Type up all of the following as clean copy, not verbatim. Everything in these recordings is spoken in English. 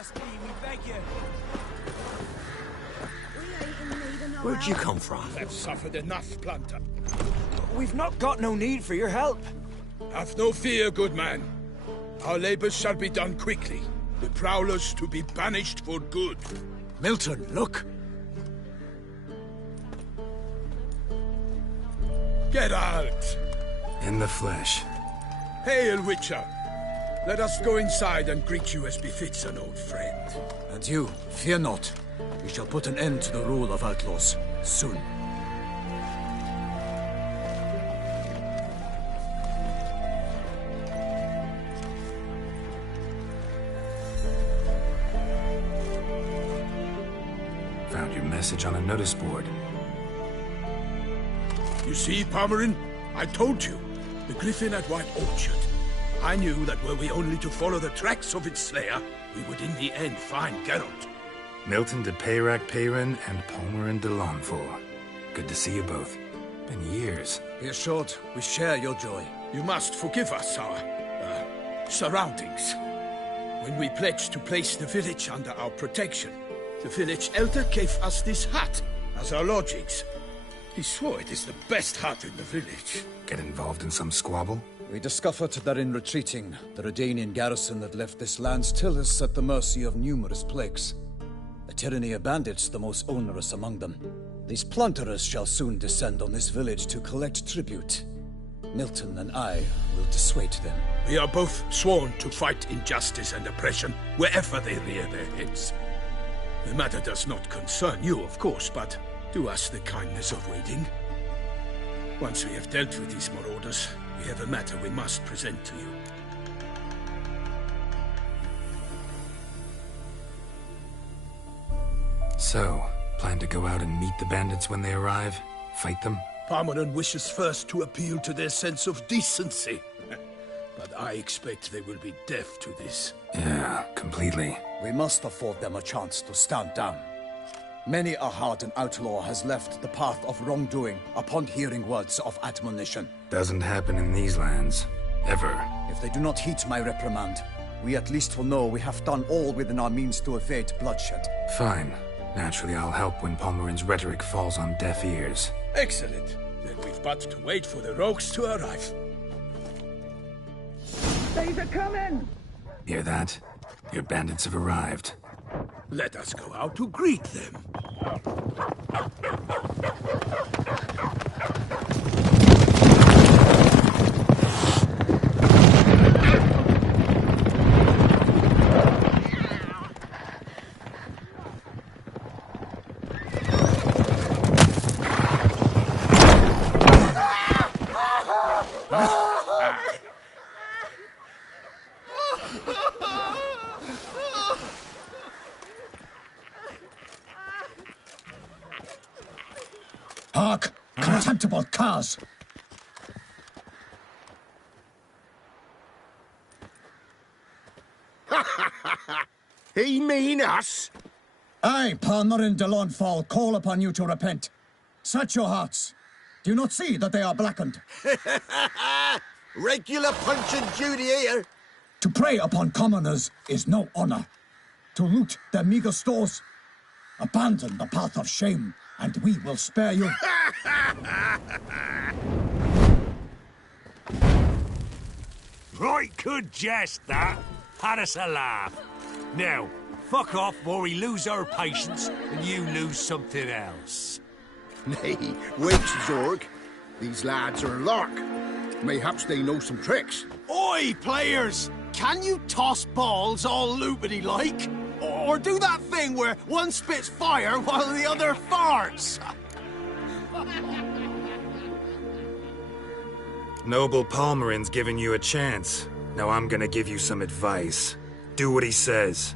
us be, we beg you. Where'd you come from? I've suffered enough, Planter. We've not got no need for your help. Have no fear, good man. Our labors shall be done quickly. The prowlers to be banished for good. Milton, look! Get out! In the flesh. Hail, Witcher! Let us go inside and greet you as befits an old friend. And you, fear not. We shall put an end to the rule of outlaws, soon. Found your message on a notice board. You see, Palmerin? I told you. The Griffin at White Orchard. I knew that were we only to follow the tracks of its slayer, we would in the end find Geralt. Milton de Peyrac Peyran and Palmerin de Launfal. Good to see you both. Been years. Be assured, we share your joy. You must forgive us our, surroundings. When we pledged to place the village under our protection, the village elder gave us this hut as our lodgings. He swore it is the best hut in the village. Get involved in some squabble? We discovered that in retreating, the Redanian garrison that left this land still is at the mercy of numerous plagues. A tyranny of bandits, the most onerous among them. These plunderers shall soon descend on this village to collect tribute. Milton and I will dissuade them. We are both sworn to fight injustice and oppression wherever they rear their heads. The matter does not concern you, of course, but do us the kindness of waiting. Once we have dealt with these marauders, we have a matter we must present to you. So, plan to go out and meet the bandits when they arrive? Fight them? Palmerin wishes first to appeal to their sense of decency. But I expect they will be deaf to this. Yeah, completely. We must afford them a chance to stand down. Many a hardened outlaw has left the path of wrongdoing upon hearing words of admonition. Doesn't happen in these lands. Ever. If they do not heed my reprimand, we at least will know we have done all within our means to evade bloodshed. Fine. Naturally, I'll help when Palmerin's rhetoric falls on deaf ears. Excellent. Then we've but to wait for the rogues to arrive. They're coming! Hear that? Your bandits have arrived. Let us go out to greet them. Hark! Contemptible curs! He mean us? I, Palmerin de Launfal, call upon you to repent. Search your hearts. Do you not see that they are blackened? Regular Punch and Judy here. To prey upon commoners is no honor. To loot their meager stores, abandon the path of shame, and we will spare you. Right good jest, that. Had us a laugh. Now, fuck off or we lose our patience and you lose something else. Nay, wait, Zorg. These lads are a lark. Mayhaps they know some tricks. Oi, players! Can you toss balls all loopity-like? Or do that thing where one spits fire while the other farts? Noble Palmerin's giving you a chance. Now I'm gonna give you some advice. Do what he says.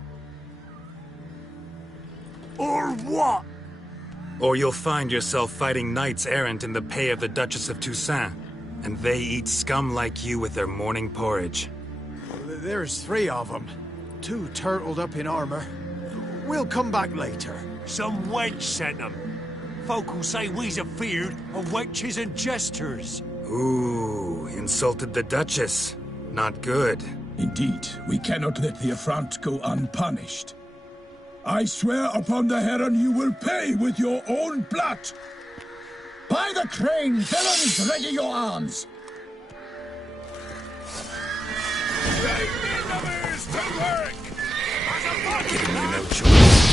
Or what? Or you'll find yourself fighting knights errant in the pay of the Duchess of Toussaint. And they eat scum like you with their morning porridge. There's 3 of them. 2 turtled up in armor. We'll come back later. Some wench sent them. Folk who say we's afeard of wenches and jesters. Ooh, insulted the Duchess. Not good. Indeed, we cannot let the affront go unpunished. I swear upon the Heron you will pay with your own blood! By the crane, villains, ready your arms! Giving you no choice.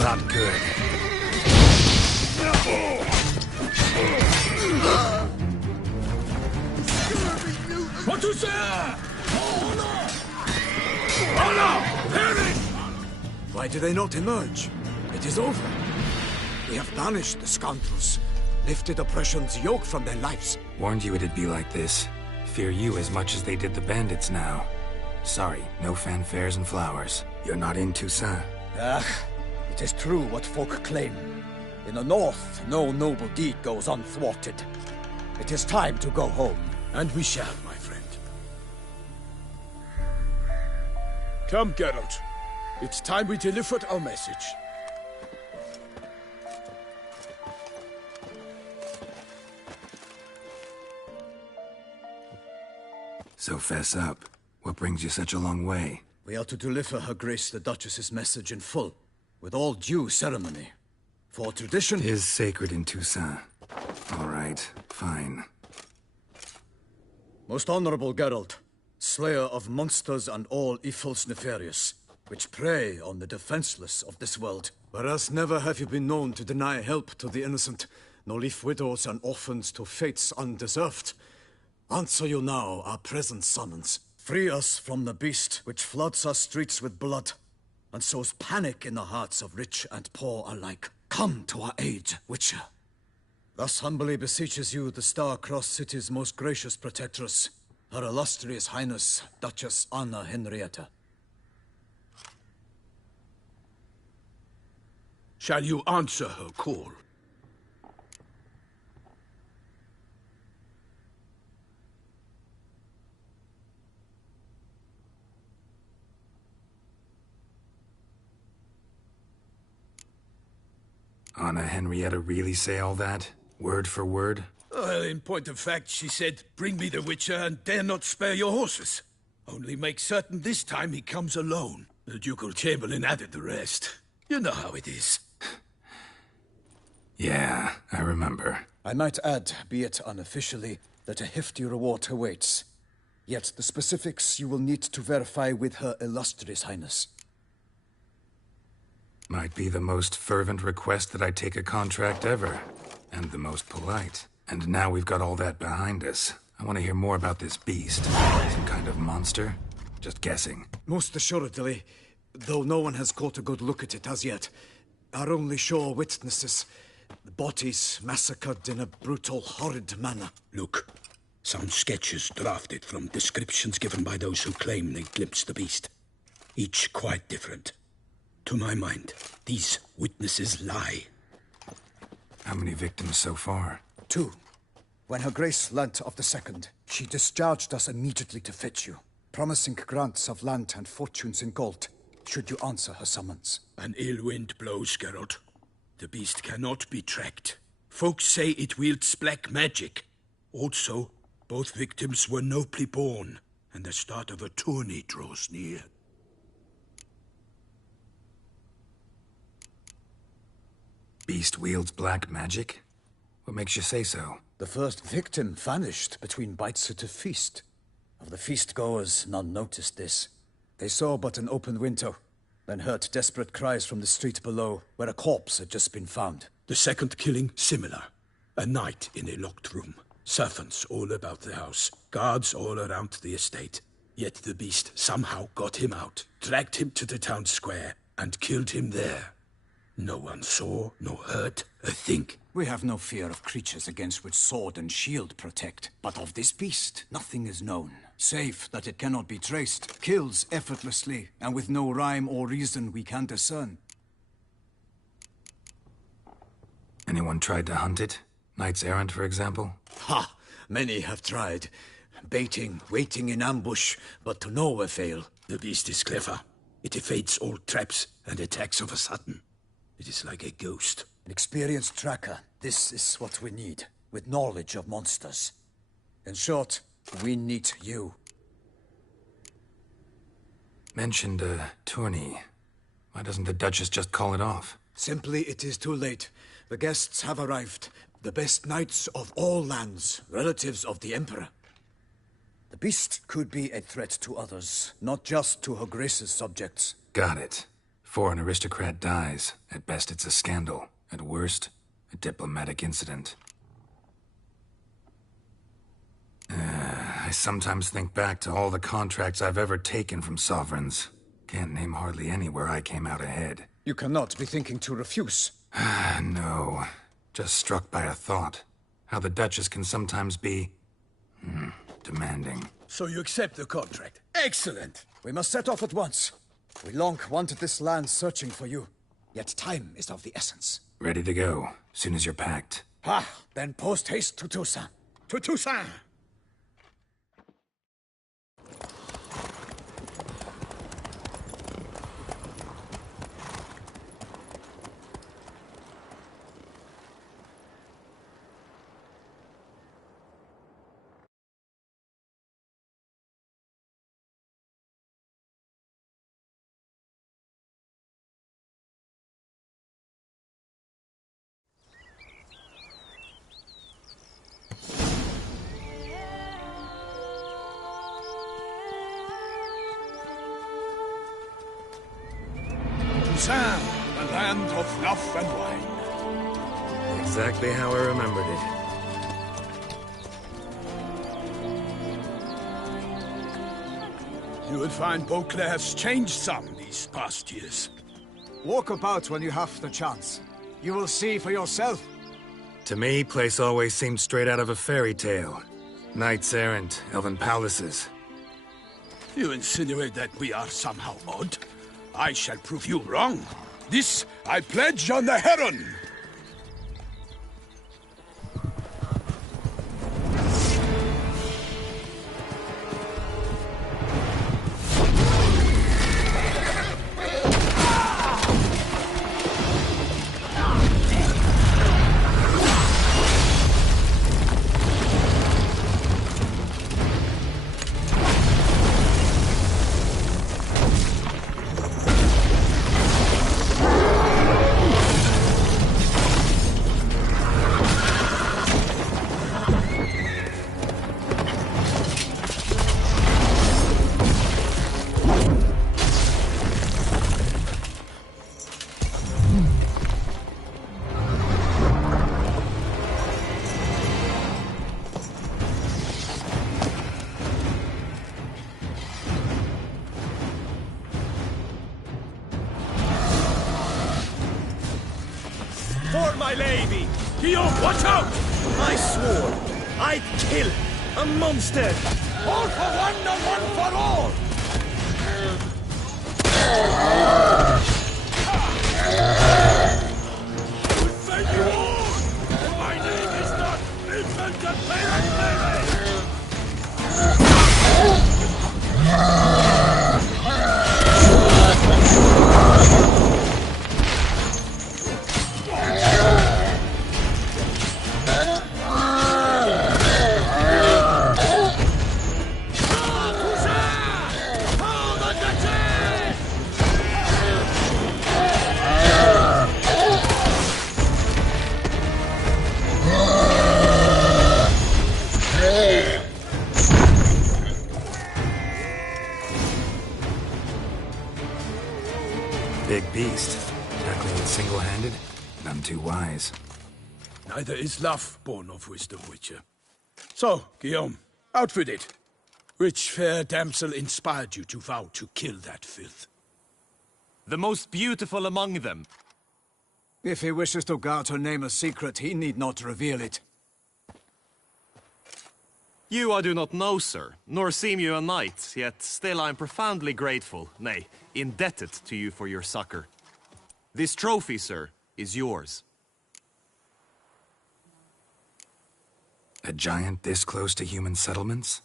Not good. What to say? Why do they not emerge? It is over. We have banished the scoundrels, lifted oppression's yoke from their lives. Warned you it'd be like this. Fear you as much as they did the bandits now. Sorry, no fanfares and flowers. You're not in Toussaint. Ah, it is true what folk claim. In the north, no noble deed goes unthwarted. It is time to go home. And we shall, my friend. Come, Geralt. It's time we delivered our message. So fess up. What brings you such a long way? We are to deliver Her Grace the Duchess's message in full, with all due ceremony. For tradition... Is sacred in Toussaint. All right, fine. Most honorable Geralt, slayer of monsters and all evils nefarious, which prey on the defenseless of this world. Whereas never have you been known to deny help to the innocent, nor leave widows and orphans to fates undeserved. Answer you now our present summons. Free us from the beast which floods our streets with blood. and sows panic in the hearts of rich and poor alike. Come to our aid, Witcher. Thus humbly beseeches you the Star-Crossed City's most gracious protectress, Her Illustrious Highness, Duchess Anna Henrietta. Shall you answer her call? Anna Henrietta really say all that? Word for word? Well, in point of fact, she said, "Bring me the Witcher and dare not spare your horses. Only make certain this time he comes alone." The Ducal Chamberlain added the rest. You know how it is. Yeah, I remember. I might add, be it unofficially, that a hefty reward awaits. Yet the specifics you will need to verify with Her Illustrious Highness. Might be the most fervent request that I take a contract ever. And the most polite. And now we've got all that behind us. I want to hear more about this beast. Some kind of monster? Just guessing. Most assuredly, though no one has caught a good look at it as yet. Our only sure witnesses. Bodies massacred in a brutal, horrid manner. Look, some sketches drafted from descriptions given by those who claim they glimpsed the beast. Each quite different. To my mind, these witnesses lie. How many victims so far? 2. When Her Grace learnt of the second, she discharged us immediately to fetch you, promising grants of land and fortunes in gold, should you answer her summons. An ill wind blows, Geralt. The beast cannot be tracked. Folks say it wields black magic. Also, both victims were nobly born, and the start of a tourney draws near. Beast wields black magic? What makes you say so? The first victim vanished between bites at a feast. Of the feast-goers, none noticed this. They saw but an open window, then heard desperate cries from the street below, where a corpse had just been found. The second killing, similar. A night in a locked room. Servants all about the house. Guards all around the estate. Yet the beast somehow got him out, dragged him to the town square, and killed him there. No one saw, nor heard a thing. We have no fear of creatures against which sword and shield protect. But of this beast, nothing is known. Save that it cannot be traced, kills effortlessly, and with no rhyme or reason we can discern. Anyone tried to hunt it? Knights errant, for example? Ha! Many have tried. Baiting, waiting in ambush, but to no avail. The beast is clever. It evades all traps and attacks of a sudden. It is like a ghost. An experienced tracker. This is what we need, with knowledge of monsters. In short, we need you. Mentioned a tourney. Why doesn't the Duchess just call it off? Simply, it is too late. The guests have arrived. The best knights of all lands, relatives of the Emperor. The beast could be a threat to others, not just to Her Grace's subjects. Got it. Before an aristocrat dies, at best it's a scandal. At worst, a diplomatic incident. I sometimes think back to all the contracts I've ever taken from sovereigns. Can't name hardly any where I came out ahead. You cannot be thinking to refuse. No. Just struck by a thought. How the Duchess can sometimes be... demanding. So you accept the contract. Excellent! We must set off at once. We long wanted this land searching for you. Yet time is of the essence. Ready to go, soon as you're packed. Then post-haste to Toussaint. To Toussaint! Toussaint, the land of fluff and wine. Exactly how I remembered it. You will find Beauclair has changed some these these past years. Walk about when you have the chance. You will see for yourself. To me, place always seemed straight out of a fairy tale. Knights errant, elven palaces. You insinuate that we are somehow odd? I shall prove you wrong. This I pledge on the Heron! For my lady! Guillaume, watch out! I swore I'd kill a monster! All for one and one for all! Defend you all! My name is not Vincent de Perrin. Big beast. Tackling it single-handed? None too wise. Neither is love born of wisdom, Witcher. So, Guillaume, out with it. Which fair damsel inspired you to vow to kill that filth? The most beautiful among them. If he wishes to guard her name a secret, he need not reveal it. You I do not know, sir, nor seem you a knight, yet still I am profoundly grateful, nay, indebted to you for your succor. This trophy, sir, is yours. A giant this close to human settlements?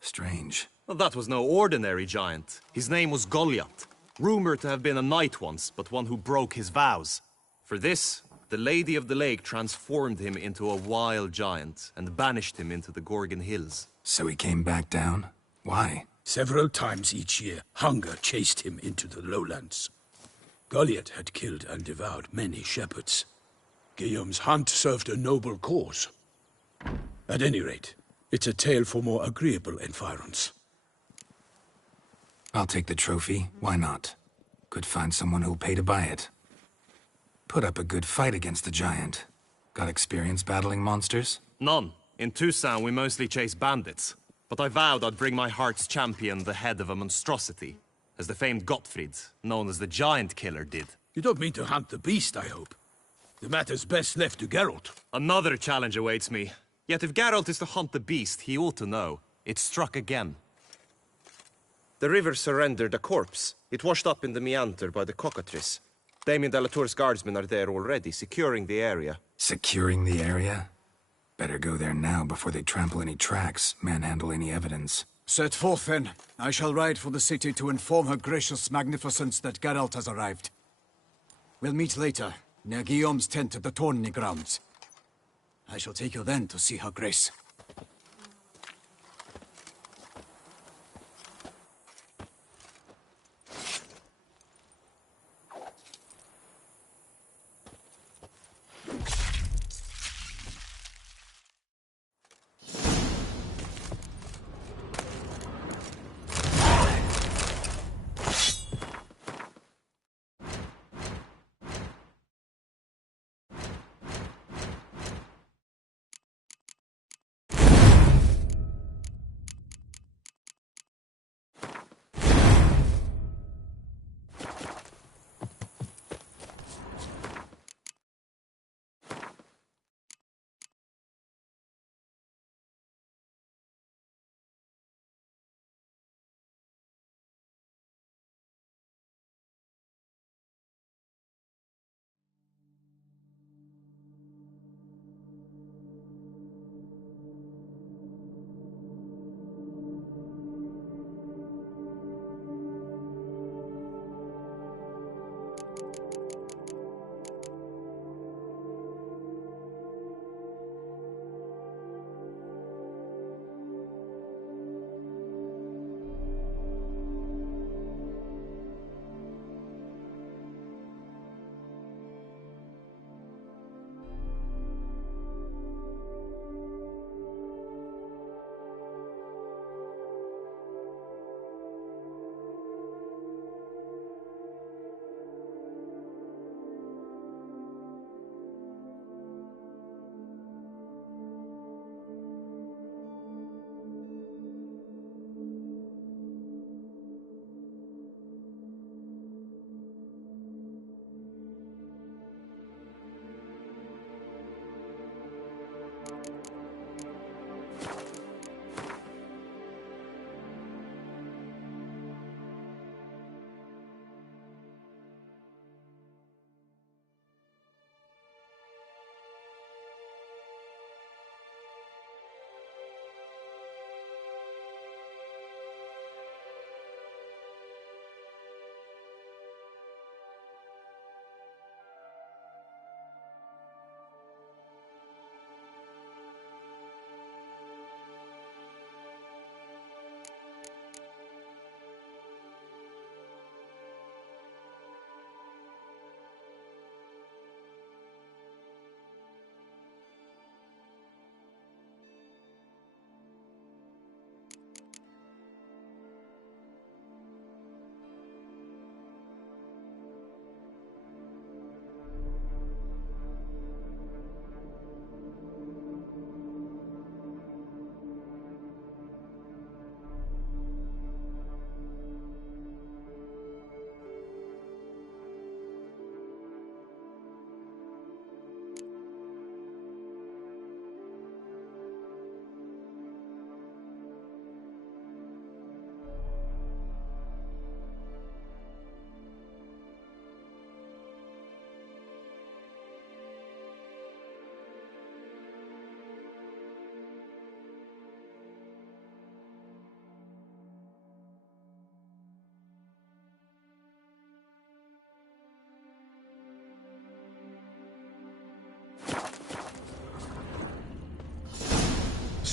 Strange. Well, that was no ordinary giant. His name was Goliath, rumored to have been a knight once, but one who broke his vows. For this, the Lady of the Lake transformed him into a wild giant and banished him into the Gorgon Hills. So he came back down? Why? Several times each year, hunger chased him into the lowlands. Goliath had killed and devoured many shepherds. Guillaume's hunt served a noble cause. At any rate, it's a tale for more agreeable environs. I'll take the trophy. Why not? Could find someone who'll pay to buy it. Put up a good fight against the giant. Got experience battling monsters? None. In Toussaint we mostly chase bandits. But I vowed I'd bring my heart's champion the head of a monstrosity, as the famed Gottfried, known as the Giant Killer, did. You don't mean to hunt the beast, I hope. The matter's best left to Geralt. Another challenge awaits me. Yet if Geralt is to hunt the beast, he ought to know. It struck again. The river surrendered a corpse. It washed up in the meander by the cockatrice. Damien de la Tour's guardsmen are there already, securing the area. Securing the area? Better go there now before they trample any tracks, manhandle any evidence. Set forth, then. I shall ride for the city to inform her gracious magnificence that Geralt has arrived. We'll meet later, near Guillaume's tent at the tourney grounds. I shall take you then to see her grace.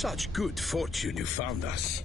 Such good fortune you found us.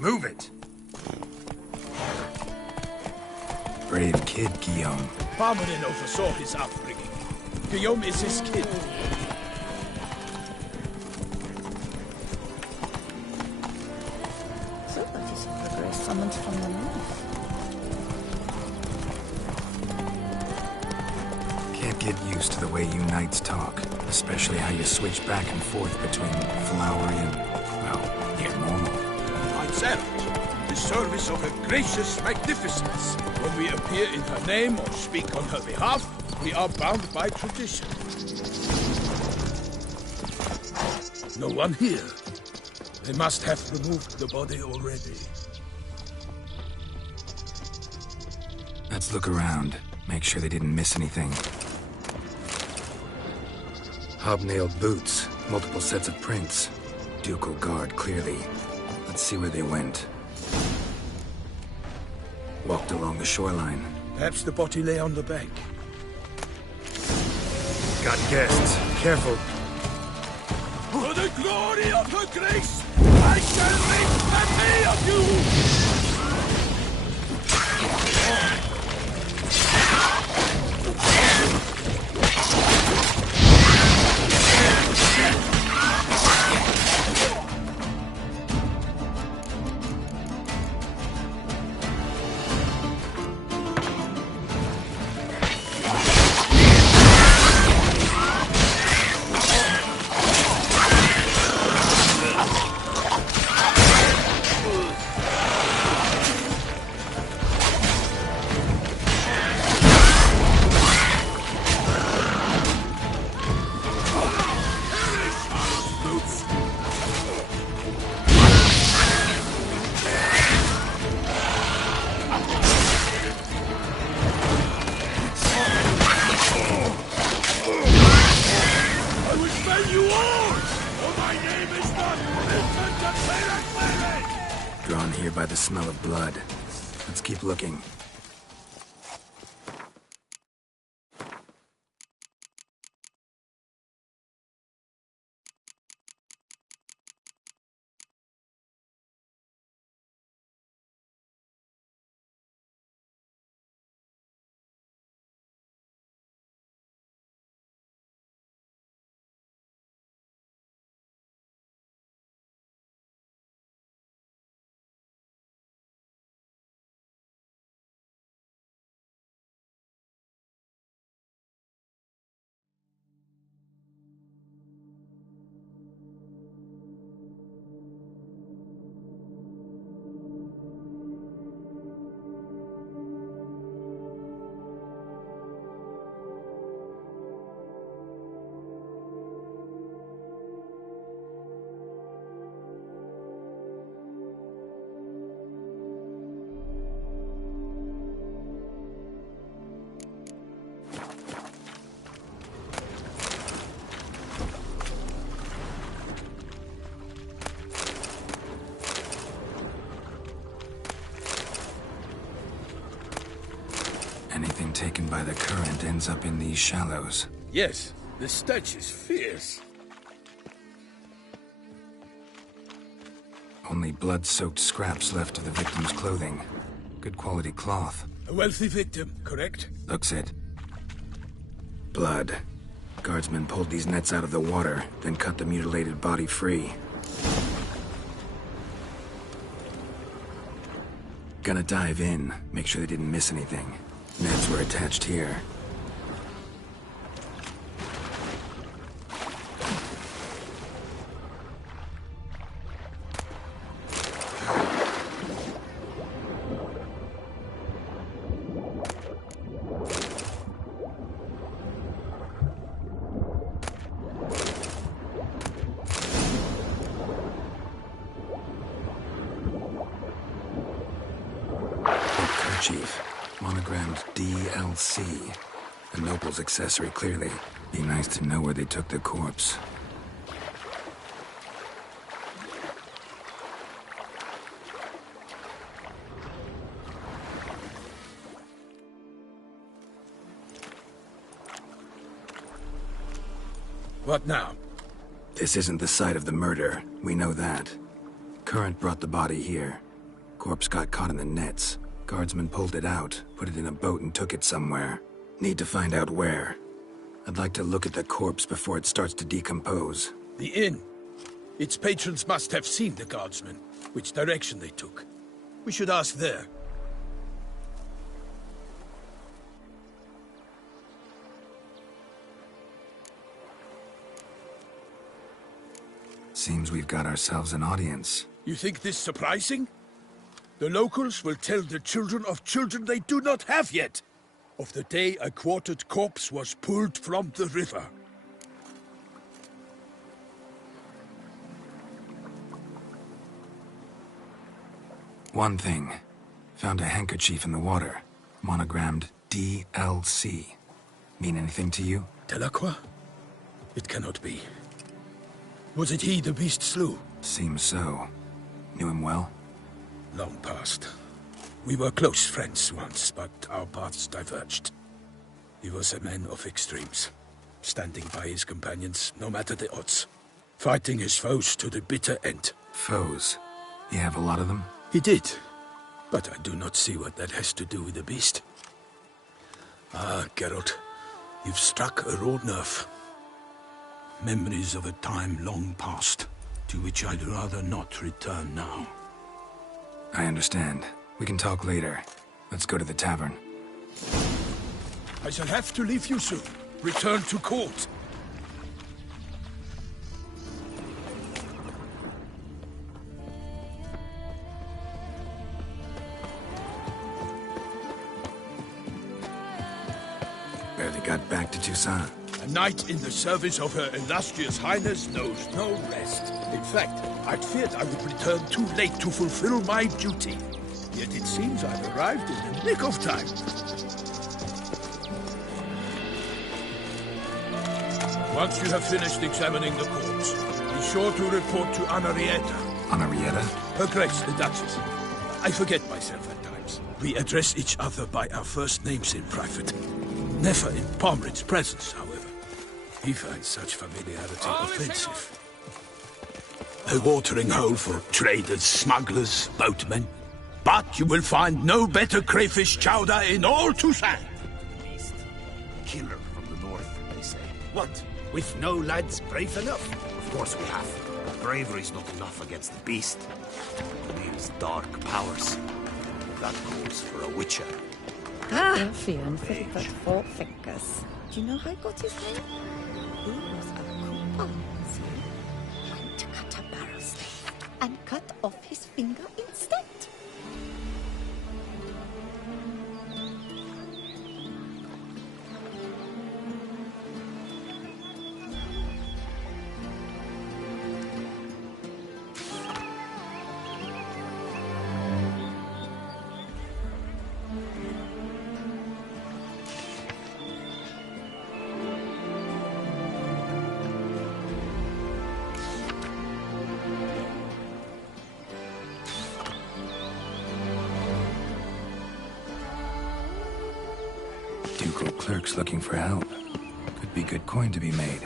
Move it! Brave kid, Guillaume. Palmerin oversaw his upbringing. Guillaume is his kid. So that is a progress summoned from the north. Can't get used to the way you knights talk. Especially how you switch back and forth between flowery and, well, normal. Knights Errant, the service of her gracious magnificence. When we appear in her name or speak on her behalf, we are bound by tradition. No one here. They must have removed the body already. Let's look around. Make sure they didn't miss anything. Hobnailed boots, multiple sets of prints. Ducal guard, clearly. Let's see where they went. Walked along the shoreline. Perhaps the body lay on the bank. Got guests. Careful. For the glory of her grace, I shall make a of you! Drawn here by the smell of blood. Let's keep looking. Anything taken by the current ends up in these shallows. Yes, the stench is fierce. Only blood-soaked scraps left of the victim's clothing. Good quality cloth. A wealthy victim, correct? Looks it. Blood. Guardsmen pulled these nets out of the water, then cut the mutilated body free. Gonna dive in, make sure they didn't miss anything. Nets were attached here. Chief, monogrammed DLC. A noble's accessory, clearly. Be nice to know where they took the corpse. What now? This isn't the site of the murder. We know that. Current brought the body here. Corpse got caught in the nets. Guardsmen pulled it out, put it in a boat and took it somewhere. Need to find out where. I'd like to look at the corpse before it starts to decompose. The inn. Its patrons must have seen the guardsmen, which direction they took. We should ask there. Seems we've got ourselves an audience. You think this surprising? The locals will tell the children of children they do not have yet, of the day a quartered corpse was pulled from the river. One thing. Found a handkerchief in the water. Monogrammed DLC. Mean anything to you? Delacroix? It cannot be. Was it he the beast slew? Seems so. Knew him well? Long past. We were close friends once, but our paths diverged. He was a man of extremes, standing by his companions no matter the odds, fighting his foes to the bitter end. Foes? You have a lot of them? He did, but I do not see what that has to do with the beast. Ah, Geralt, you've struck a raw nerve. Memories of a time long past, to which I'd rather not return now. I understand. We can talk later. Let's go to the tavern. I shall have to leave you soon. Return to court. Barely got back to Toussaint. A knight in the service of Her Illustrious Highness knows no rest. In fact, I'd feared I would return too late to fulfill my duty. Yet it seems I've arrived in the nick of time. Once you have finished examining the corpse, be sure to report to Anarietta. Anarietta? Her Grace, the Duchess. I forget myself at times. We address each other by our first names in private. Never in Pomred's presence, however. He finds such familiarity offensive. A watering hole for traders, smugglers, boatmen. But you will find no better crayfish chowder in all Toussaint. Beast. Killer from the north, they say. What? We've no lads brave enough? Of course we have. But bravery's not enough against the beast. He needs dark powers. That calls for a witcher. Feeling for the four fingers. Do you know how he got his name? He was a cooper. Went to cut a barrel stave and cut off his finger instead. Ducal clerks looking for help. Could be good coin to be made.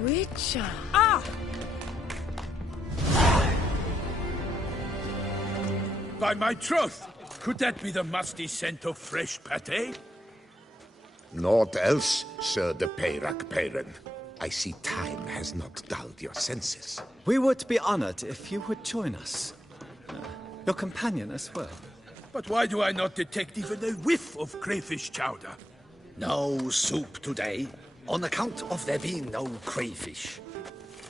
Witcher. By my troth! Could that be the musty scent of fresh pate? Naught else, Sir de Peyrac Peyren. I see time has not dulled your senses. We would be honored if you would join us. Your companion as well. But why do I not detect even a whiff of crayfish chowder? No soup today, on account of there being no crayfish.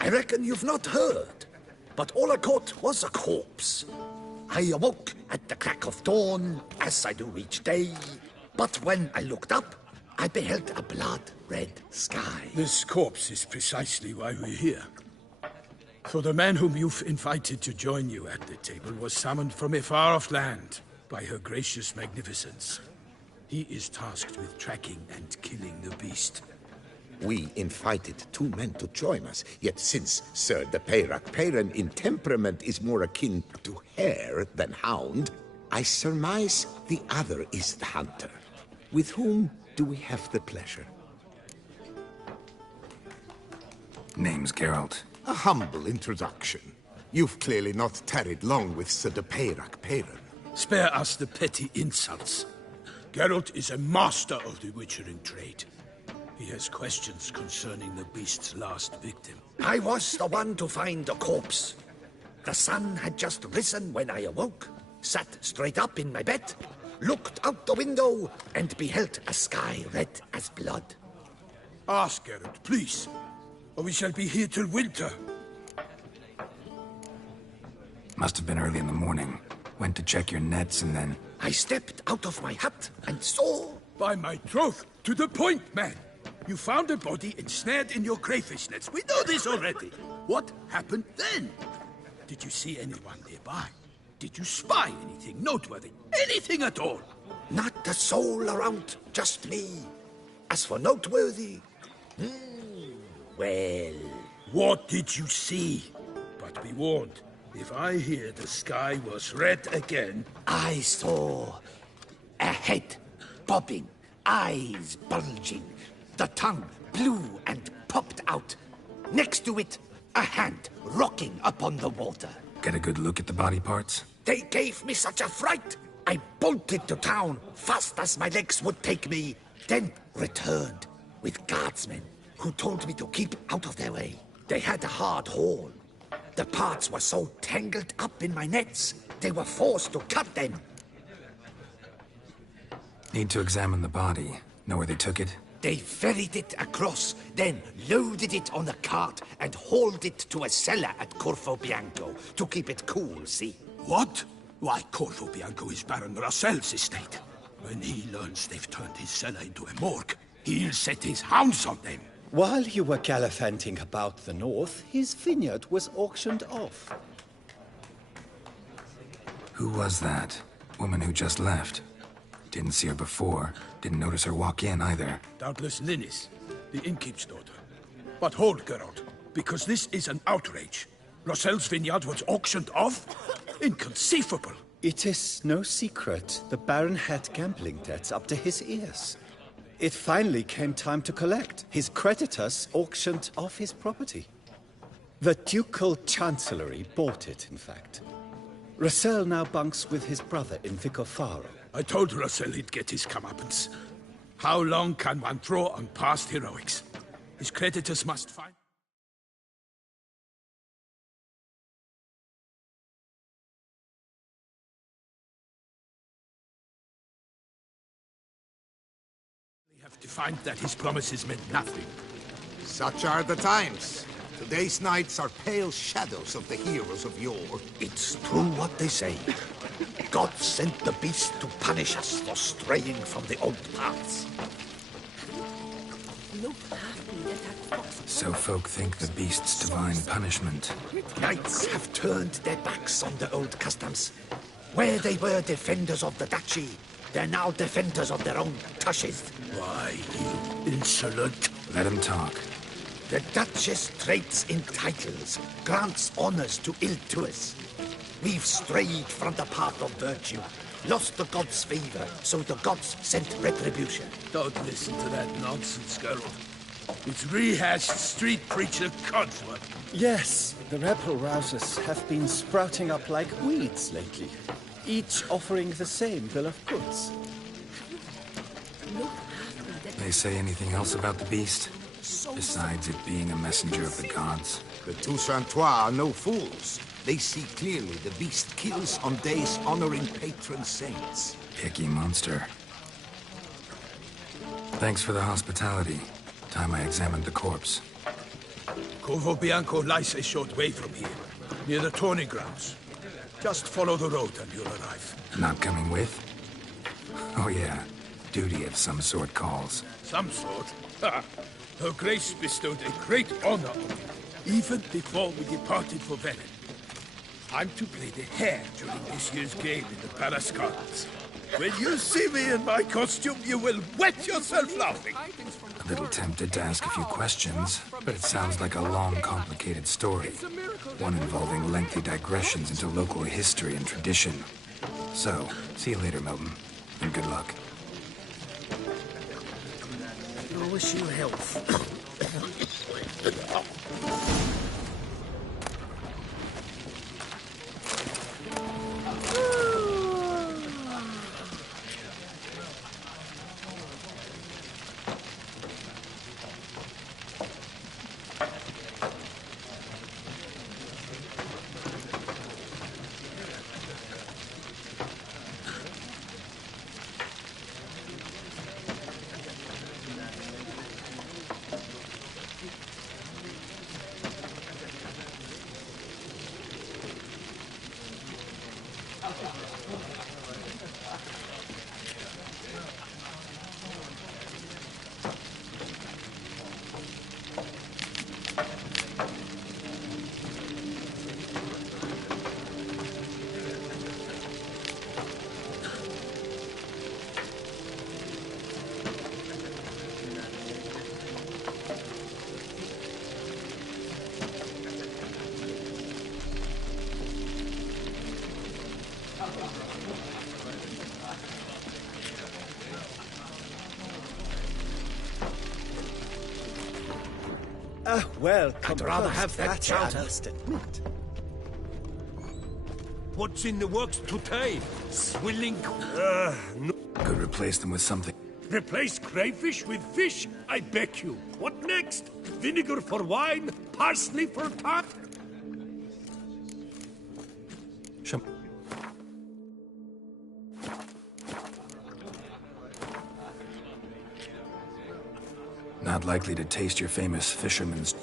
I reckon you've not heard, but all I caught was a corpse. I awoke at the crack of dawn, as I do each day, but when I looked up, I beheld a blood-red sky. This corpse is precisely why we're here. For the man whom you've invited to join you at the table was summoned from a far-off land by her gracious magnificence. He is tasked with tracking and killing the beast. We invited 2 men to join us, yet since Sir de Peyrac Peyren in temperament is more akin to hare than hound, I surmise the other is the hunter. With whom do we have the pleasure? Name's Geralt. A humble introduction. You've clearly not tarried long with Sir de Peyrac Peyren. Spare us the petty insults. Geralt is a master of the witchering trade. He has questions concerning the beast's last victim. I was the one to find the corpse. The sun had just risen when I awoke, sat straight up in my bed, looked out the window, and beheld a sky red as blood. Ask Geralt, please, or we shall be here till winter. Must have been early in the morning. Went to check your nets and then... I stepped out of my hut and saw... By my troth, to the point, man! You found a body ensnared in your crayfish nets. We know this already. What happened then? Did you see anyone nearby? Did you spy anything noteworthy? Anything at all? Not a soul around, just me. As for noteworthy... well... What did you see? But be warned, if I hear the sky was red again... I saw a head bobbing, eyes bulging, the tongue blue and popped out. Next to it, a hand rocking upon the water. Get a good look at the body parts? They gave me such a fright. I bolted to town fast as my legs would take me, then returned with guardsmen who told me to keep out of their way. They had a hard haul. The parts were so tangled up in my nets, they were forced to cut them. Need to examine the body. Know where they took it? They ferried it across, then loaded it on a cart and hauled it to a cellar at Corvo Bianco to keep it cool, see? What? Why, Corvo Bianco is Baron Rossel's estate. When he learns they've turned his cellar into a morgue, he'll set his hounds on them. While you were gallivanting about the north, his vineyard was auctioned off. Who was that? Woman who just left. Didn't see her before. Didn't notice her walk in either. Doubtless Linnis, the innkeep's daughter. But hold, Geralt, because this is an outrage. Rossel's vineyard was auctioned off? Inconceivable! It is no secret the Baron had gambling debts up to his ears. It finally came time to collect. His creditors auctioned off his property. The Ducal Chancellery bought it, in fact. Rossel now bunks with his brother in Vicofaro. I told Rossel he'd get his comeuppance. How long can one throw on past heroics? His creditors must find... We have to find that his promises meant nothing. Such are the times. Today's knights are pale shadows of the heroes of yore. It's true what they say. God sent the beast to punish us for straying from the old paths. So folk think the beast's divine punishment. Knights have turned their backs on the old customs. Where they were defenders of the duchy, they're now defenders of their own tushes. Why, you insolent... Let him talk. The Duchess trades in titles, grants honors to ill-doers. We've strayed from the path of virtue, lost the gods' favor, so the gods sent retribution. Don't listen to that nonsense, Geralt. It's rehashed street preacher codsword. Yes, the rebel rousers have been sprouting up like weeds lately. each offering the same bill of goods. They say anything else about the beast? Besides it being a messenger of the gods? The Toussaintois are no fools. They see clearly the beast kills on days honoring patron saints. Picky monster. Thanks for the hospitality. Time I examined the corpse. Corvo Bianco lies a short way from here, near the tourney grounds. Just follow the road and you'll arrive. Not coming with? Oh yeah, duty of some sort calls. Some sort? Ha! Her Grace bestowed a great honor on me, even before we departed for Velen. I'm to play the hare during this year's game in the Palace Gardens. When you see me in my costume, you will wet yourself laughing. A little tempted to ask a few questions, but it sounds like a long, complicated story. One involving lengthy digressions into local history and tradition. So, see you later, Milton, and good luck. I wish you health. Well, I'd rather have that chowder. I must admit. What's in the works today? Swilling... Could replace them with something. Replace crayfish with fish? I beg you. What next? Vinegar for wine? Parsley for tart? Not likely to taste your famous fisherman's...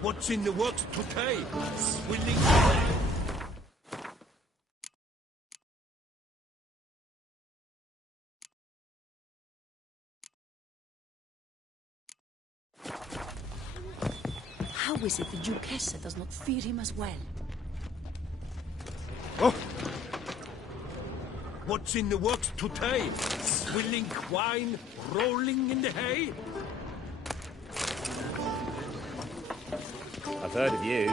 What's in the works today? Swilling. How is it the Duchessa does not fear him as well? Oh. What's in the works today? Swilling wine, rolling in the hay? I've heard of you.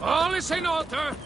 All is in order!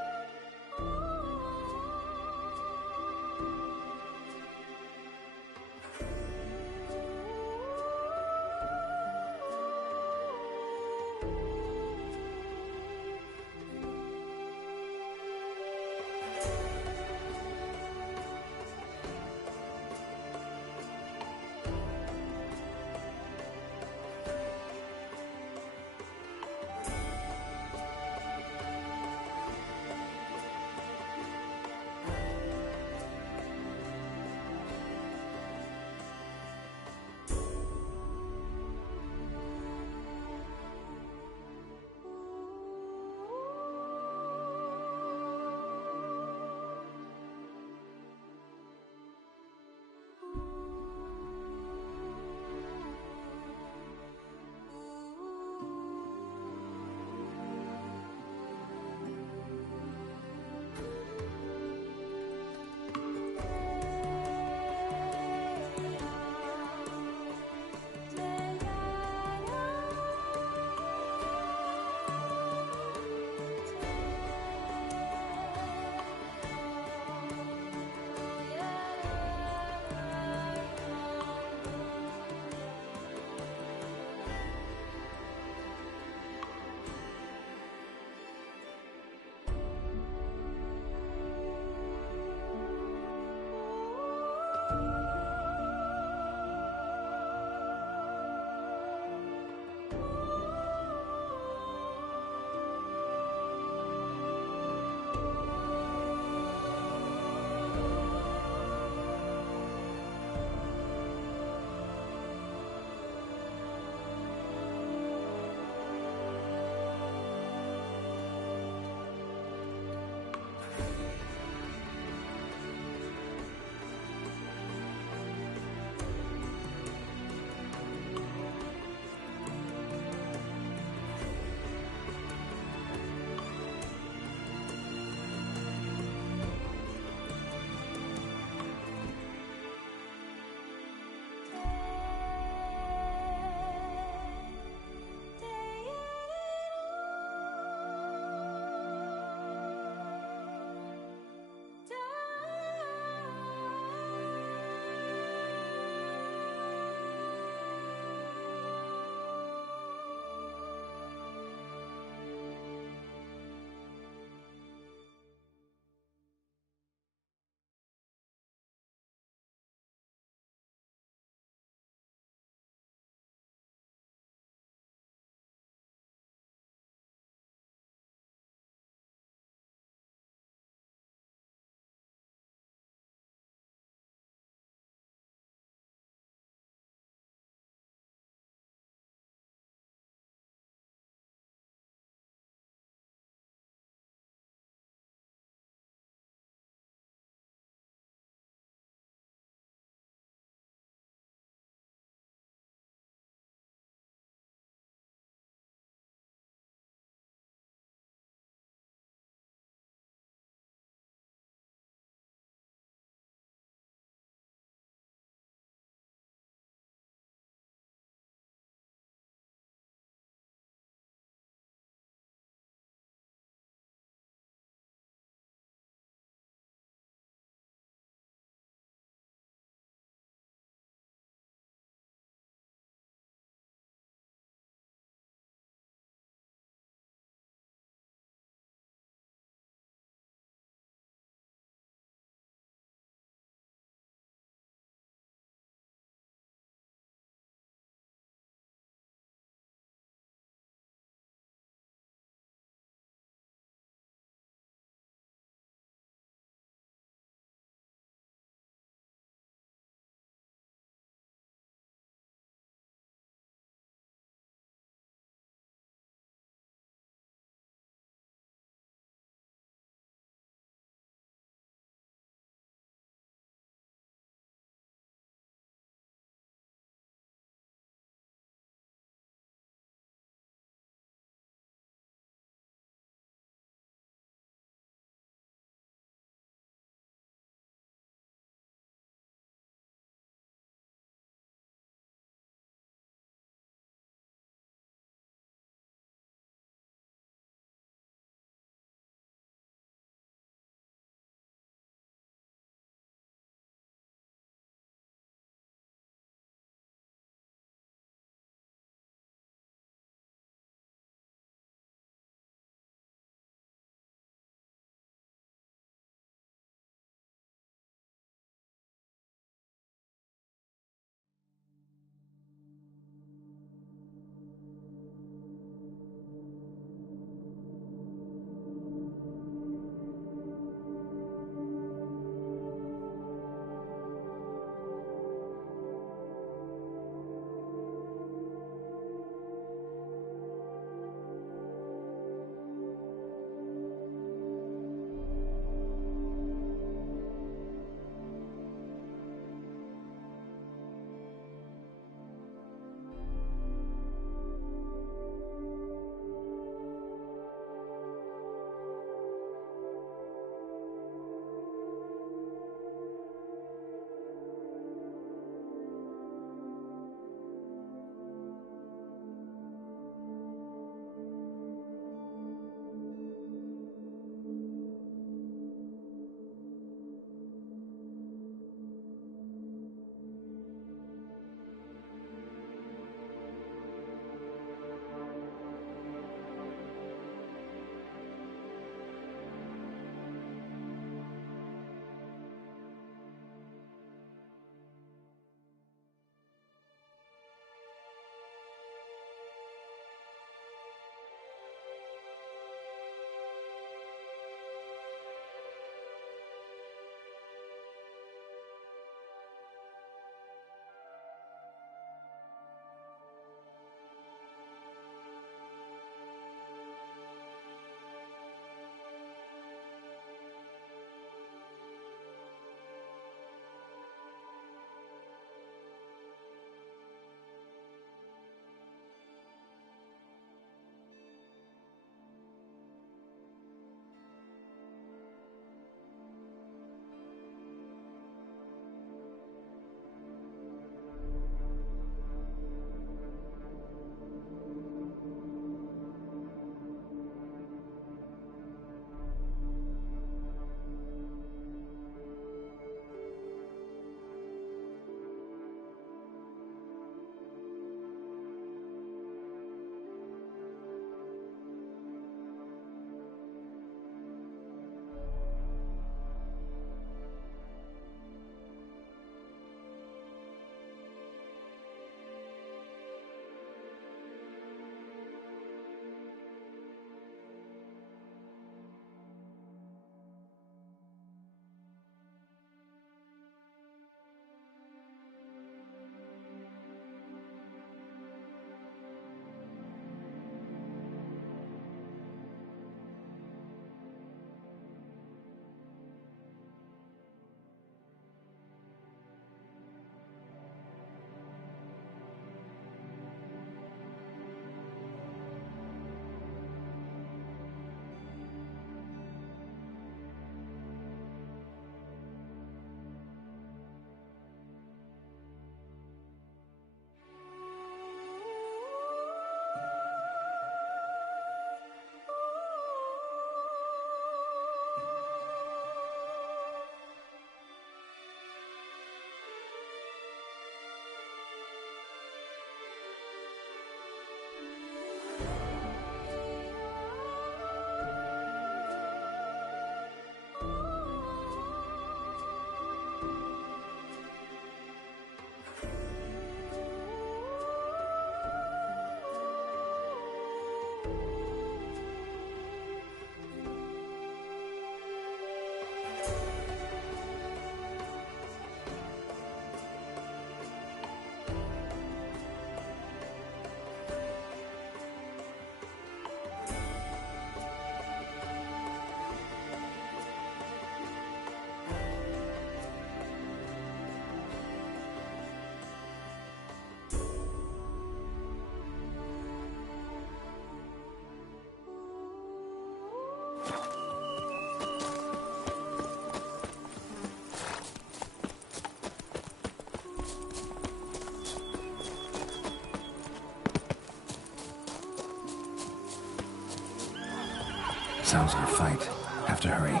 Sounds of a fight. Have to hurry.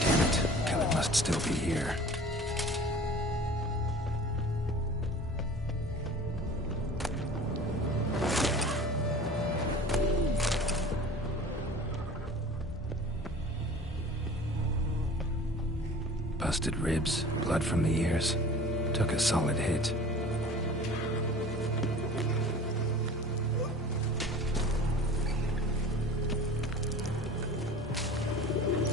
Damn it. Killer must still be here. Busted ribs, blood from the ears. Took a solid hit.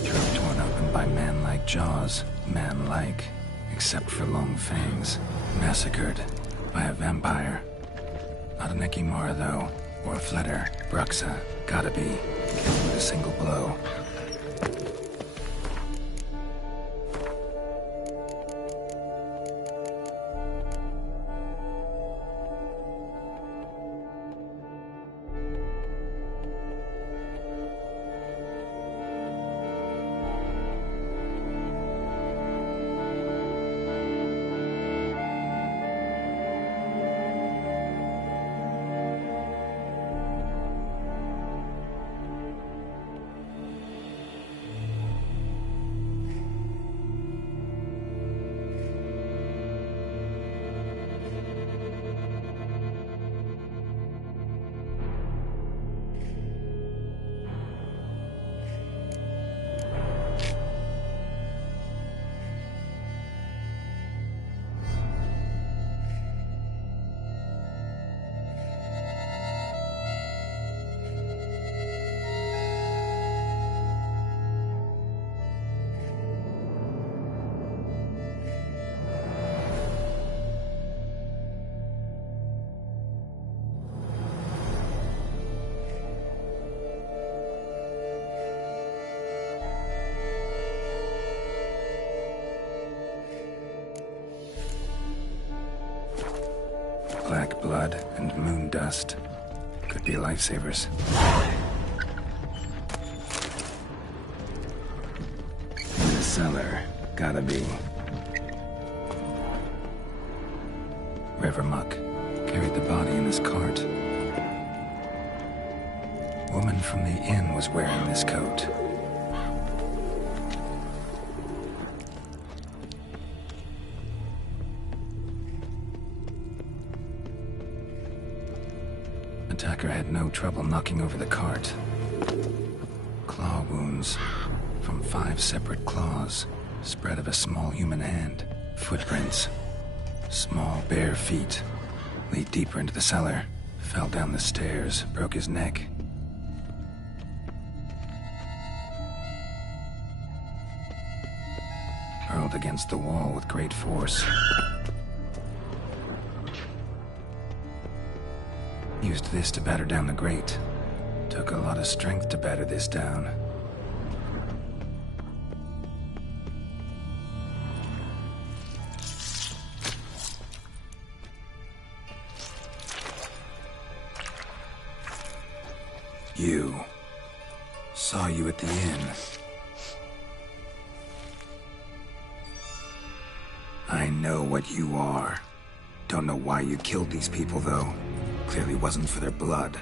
Throat torn open by man-like jaws. Man-like, except for long fangs. Massacred by a vampire. Not an Ekimara, though. Or a Fletter. Bruxa. Gotta be. Killed with a single blow. Black blood and moon dust. Could be lifesavers. In the cellar. Gotta be. River muck. Carried the body in his cart. Woman from the inn was wearing this coat. Attacker had no trouble knocking over the cart. Claw wounds from 5 separate claws. Spread of a small human hand. Footprints. Small bare feet. Lead deeper into the cellar. Fell down the stairs. Broke his neck. Hurled against the wall with great force. Used this to batter down the grate. Took a lot of strength to batter this down. You. Saw you at the inn. I know what you are. Don't know why you killed these people, though. Clearly wasn't for their blood.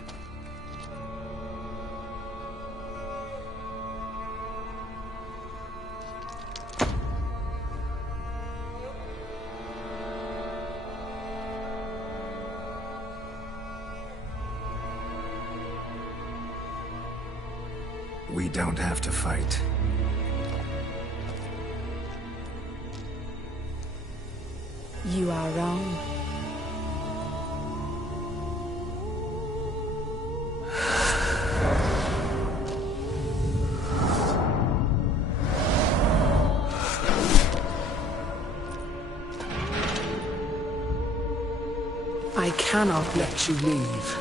We don't have to fight. You are wrong. I cannot let you leave.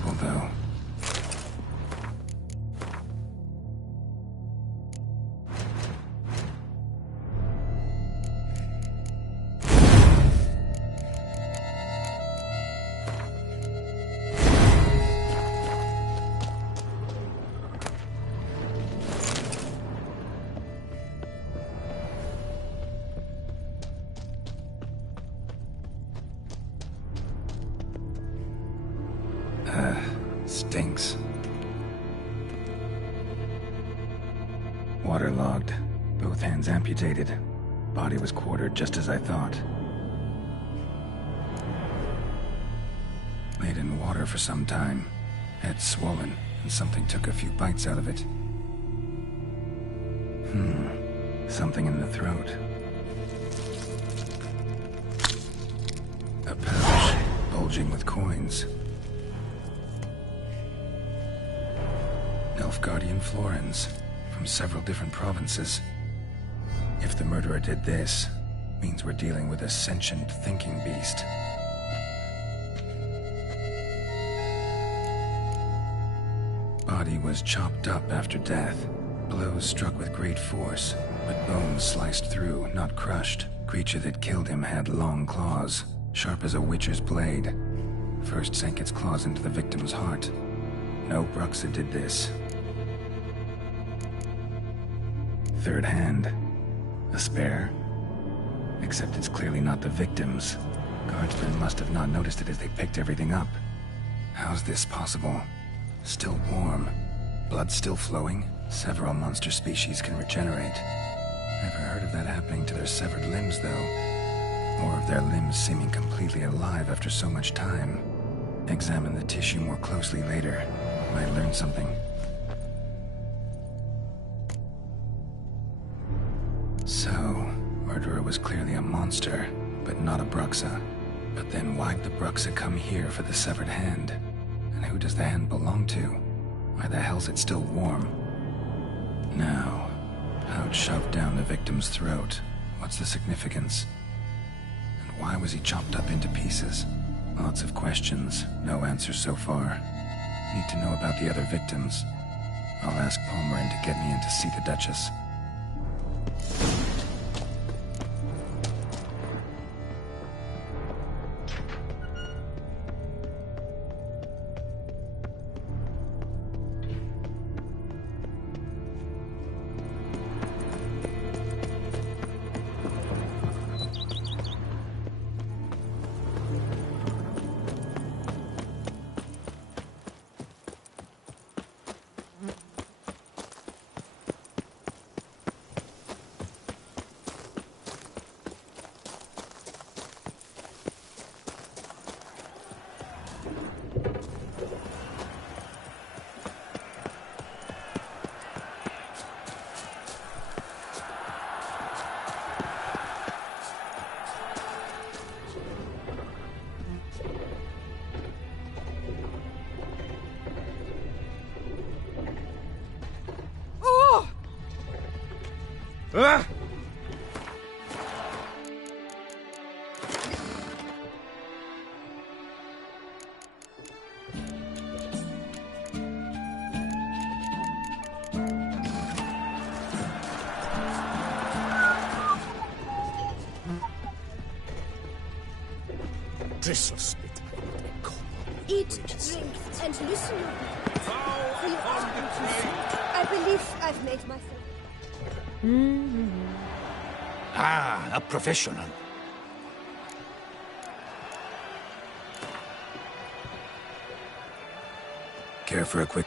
table, though. Stinks. Waterlogged. Both hands amputated. Body was quartered just as I thought. Laid in water for some time. Head swollen, and something took a few bites out of it. Something in the throat. A pouch, bulging with coins. Nilfgaardian florins, from several different provinces. If the murderer did this, means we're dealing with a sentient thinking beast. Body was chopped up after death. Blows struck with great force, but bones sliced through, not crushed. Creature that killed him had long claws, sharp as a witcher's blade. First sank its claws into the victim's heart. No Bruxa did this. Third hand. A spare. Except it's clearly not the victim's. Guardsmen must have not noticed it as they picked everything up. How's this possible? Still warm. Blood still flowing? Several monster species can regenerate. Never heard of that happening to their severed limbs, though. Or of their limbs seeming completely alive after so much time. Examine the tissue more closely later. Might learn something. So, murderer was clearly a monster, but not a Bruxa. But then why'd the Bruxa come here for the severed hand? And who does the hand belong to? Why the hell's it still warm? Now, pouch shoved down the victim's throat. What's the significance? And why was he chopped up into pieces? Lots of questions, no answers so far. Need to know about the other victims. I'll ask Palmerin to get me in to see the Duchess. Ah! Drisselspit. Eat, drink, and listen. For you I believe I've made myself. Ah, a professional. Care for a quick...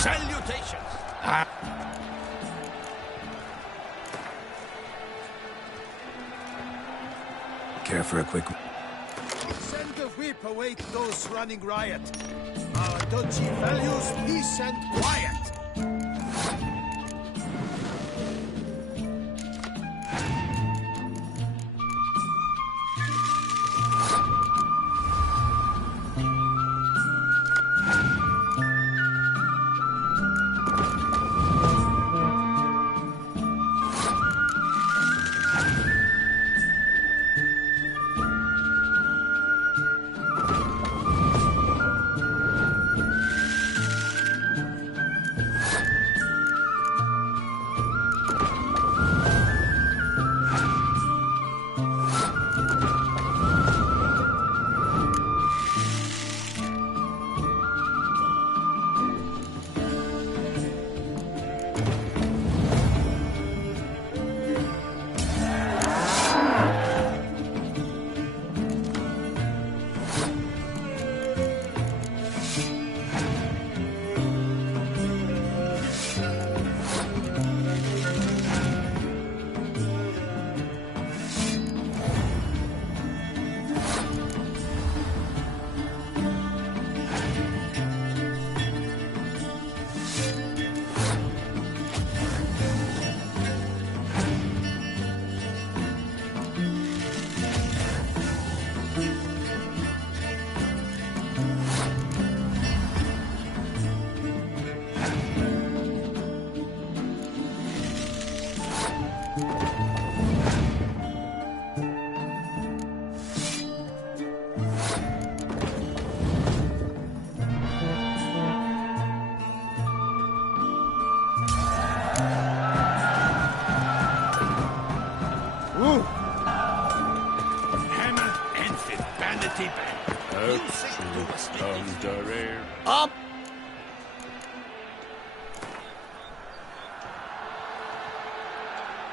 Salutations! Care for a quick... Send the whip await those running riot. Our duchy values peace and quiet. Up!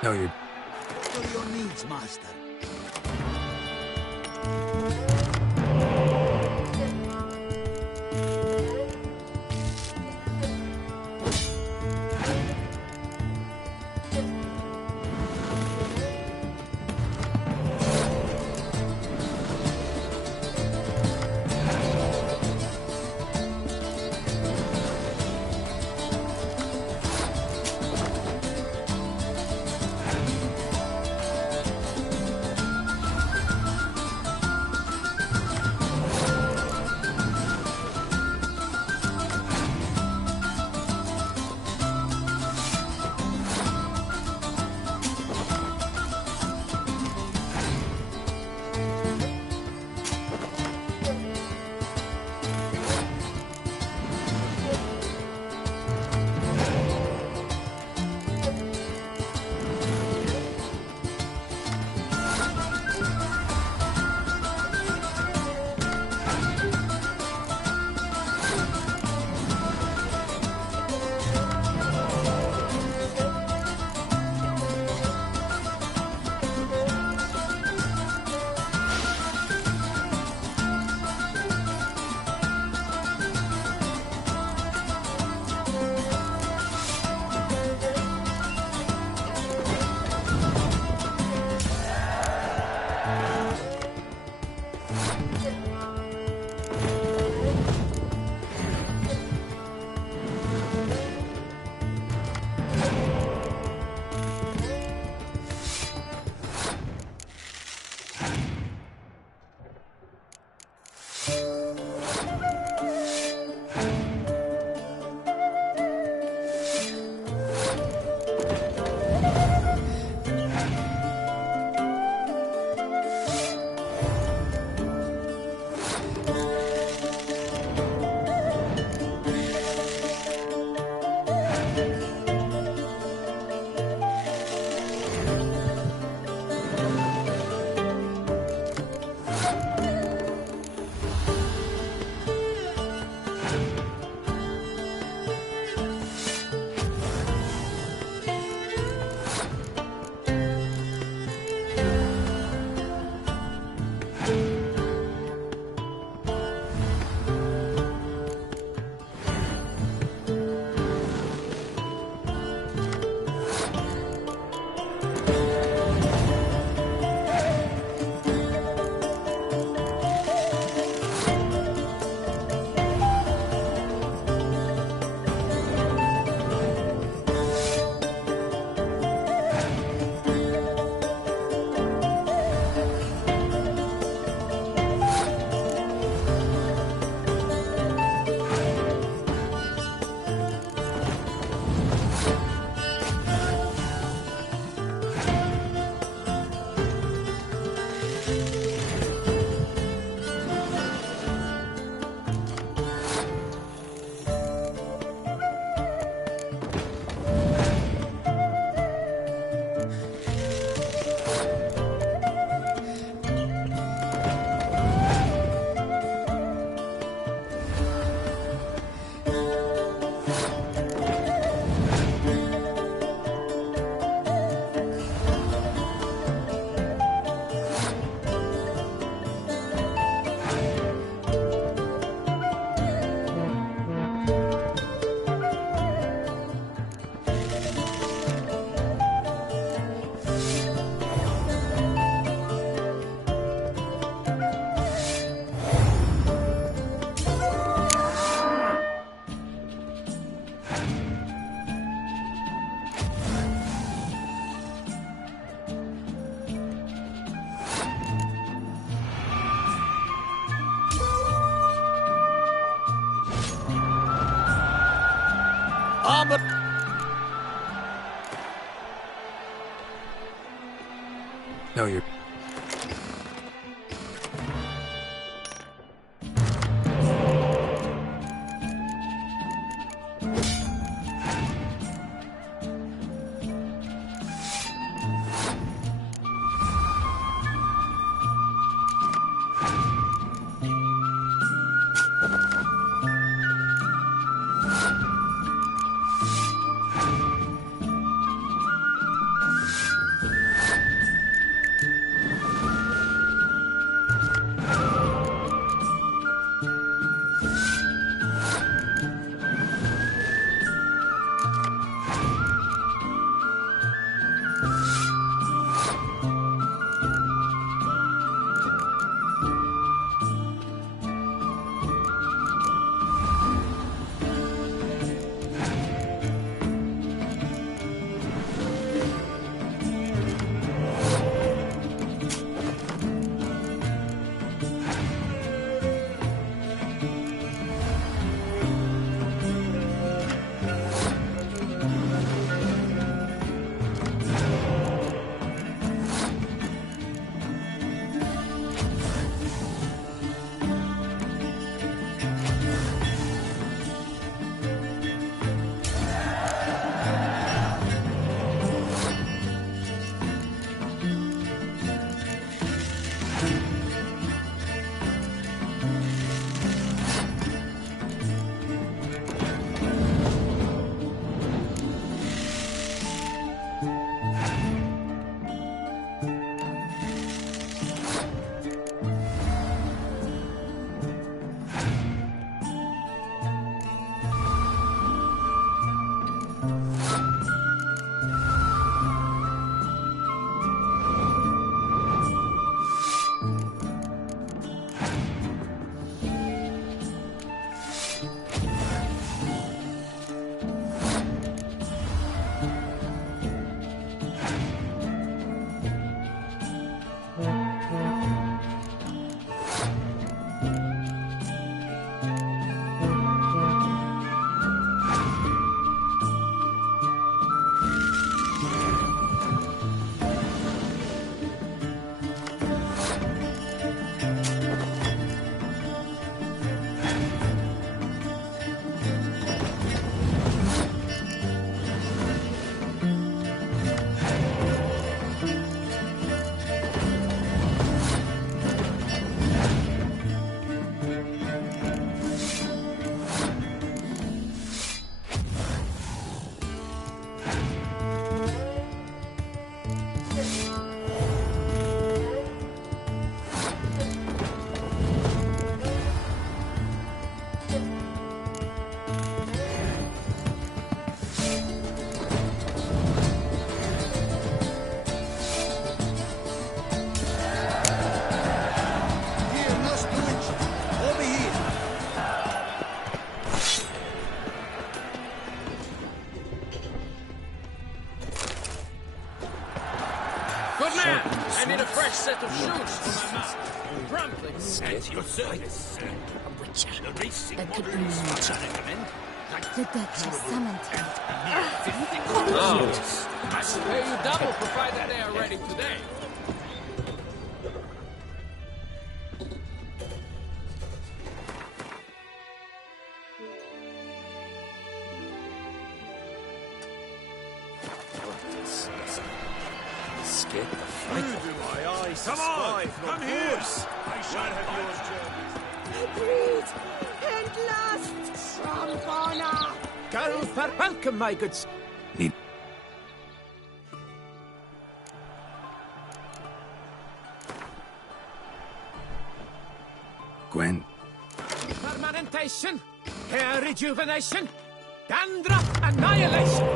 No, you're... What are your needs, master? but... No, you're... Good man! I need a fresh set of shoes for my mount. Promptly. At your service, sir. A witcher. The racing That could model be is me. what I recommend. The Duchess summoned him. Oh. I should pay you double provided they are ready today. Scared the fright of me. Come on! Come here! I shall have your Agreed! And last, Trombona! Garulfar, welcome, my good s- Need... Gwen, Permanentation, hair rejuvenation, dandruff annihilation.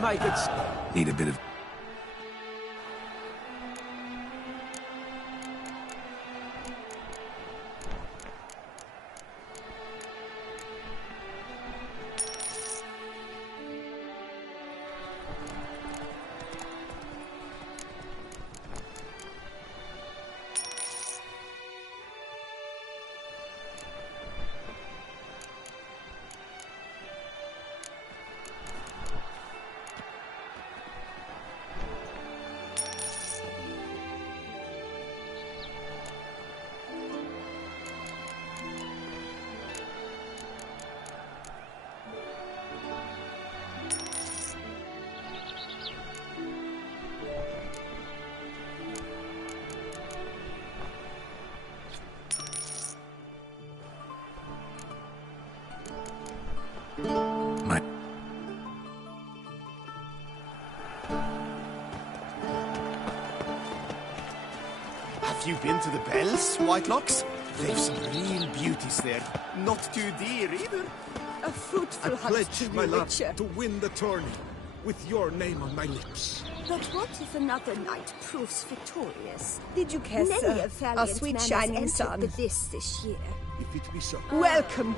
welcome, my good... Need a bit of... Have you been to the Bells, Whitelocks? They've some real beauties there. Not too dear either. A fruitful hunt to my be love, richer. to win the tourney, with your name on my lips. But what if another knight proves victorious? Did you care, Many sir? a valiant Our sweet man shining has entered sun. the list this year. If it be so. Welcome.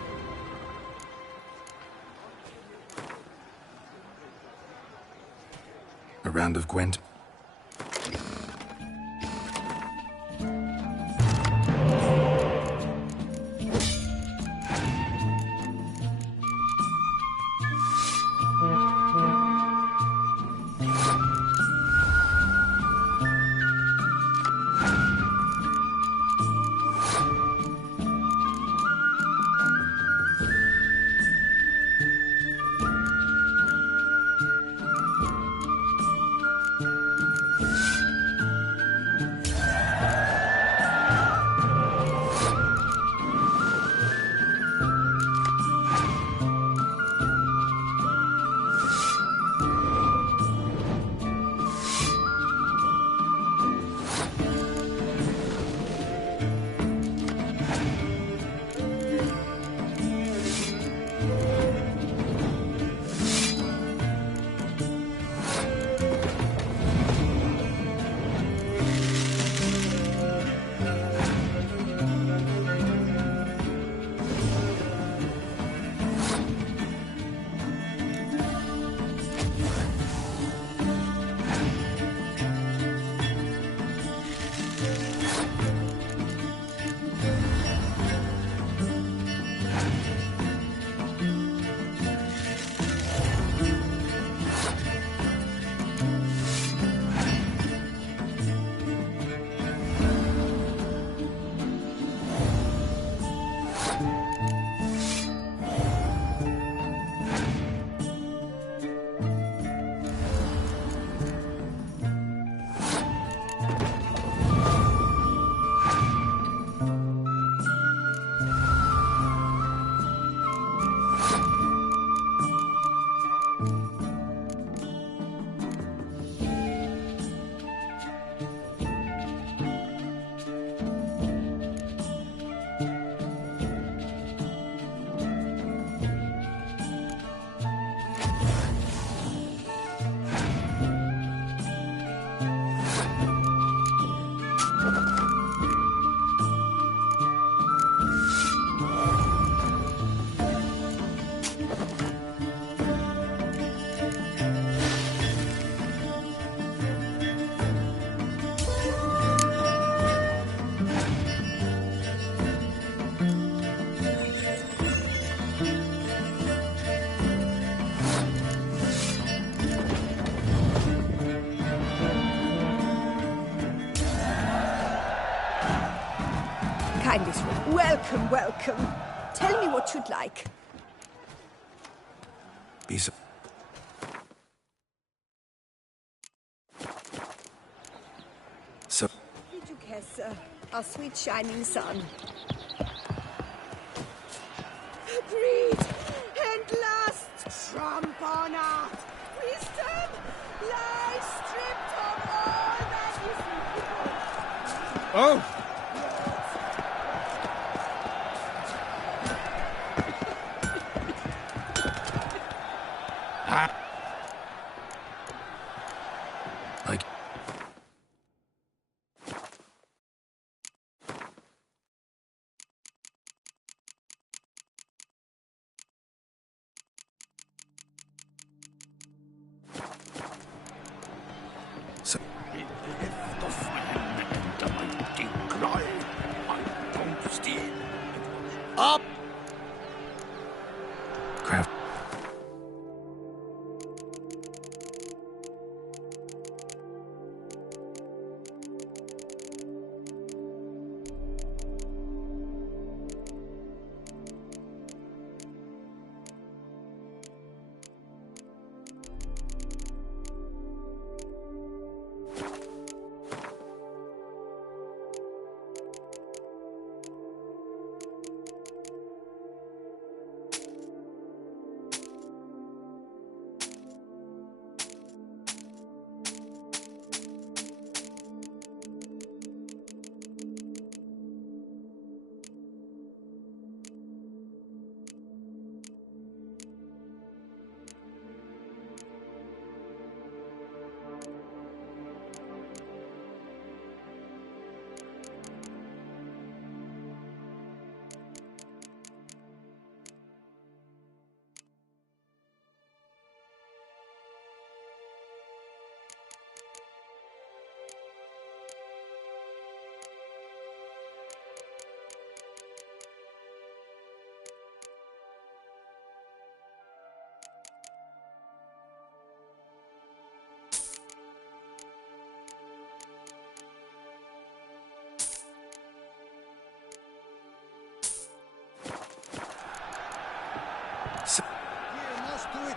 A round of Gwent? Kindness. Welcome, welcome. Tell me what you'd like. Be so... So... Did you care, sir? Our sweet shining sun. Greed and lust trump on art. Wisdom lies stripped of all that is evil. Oh!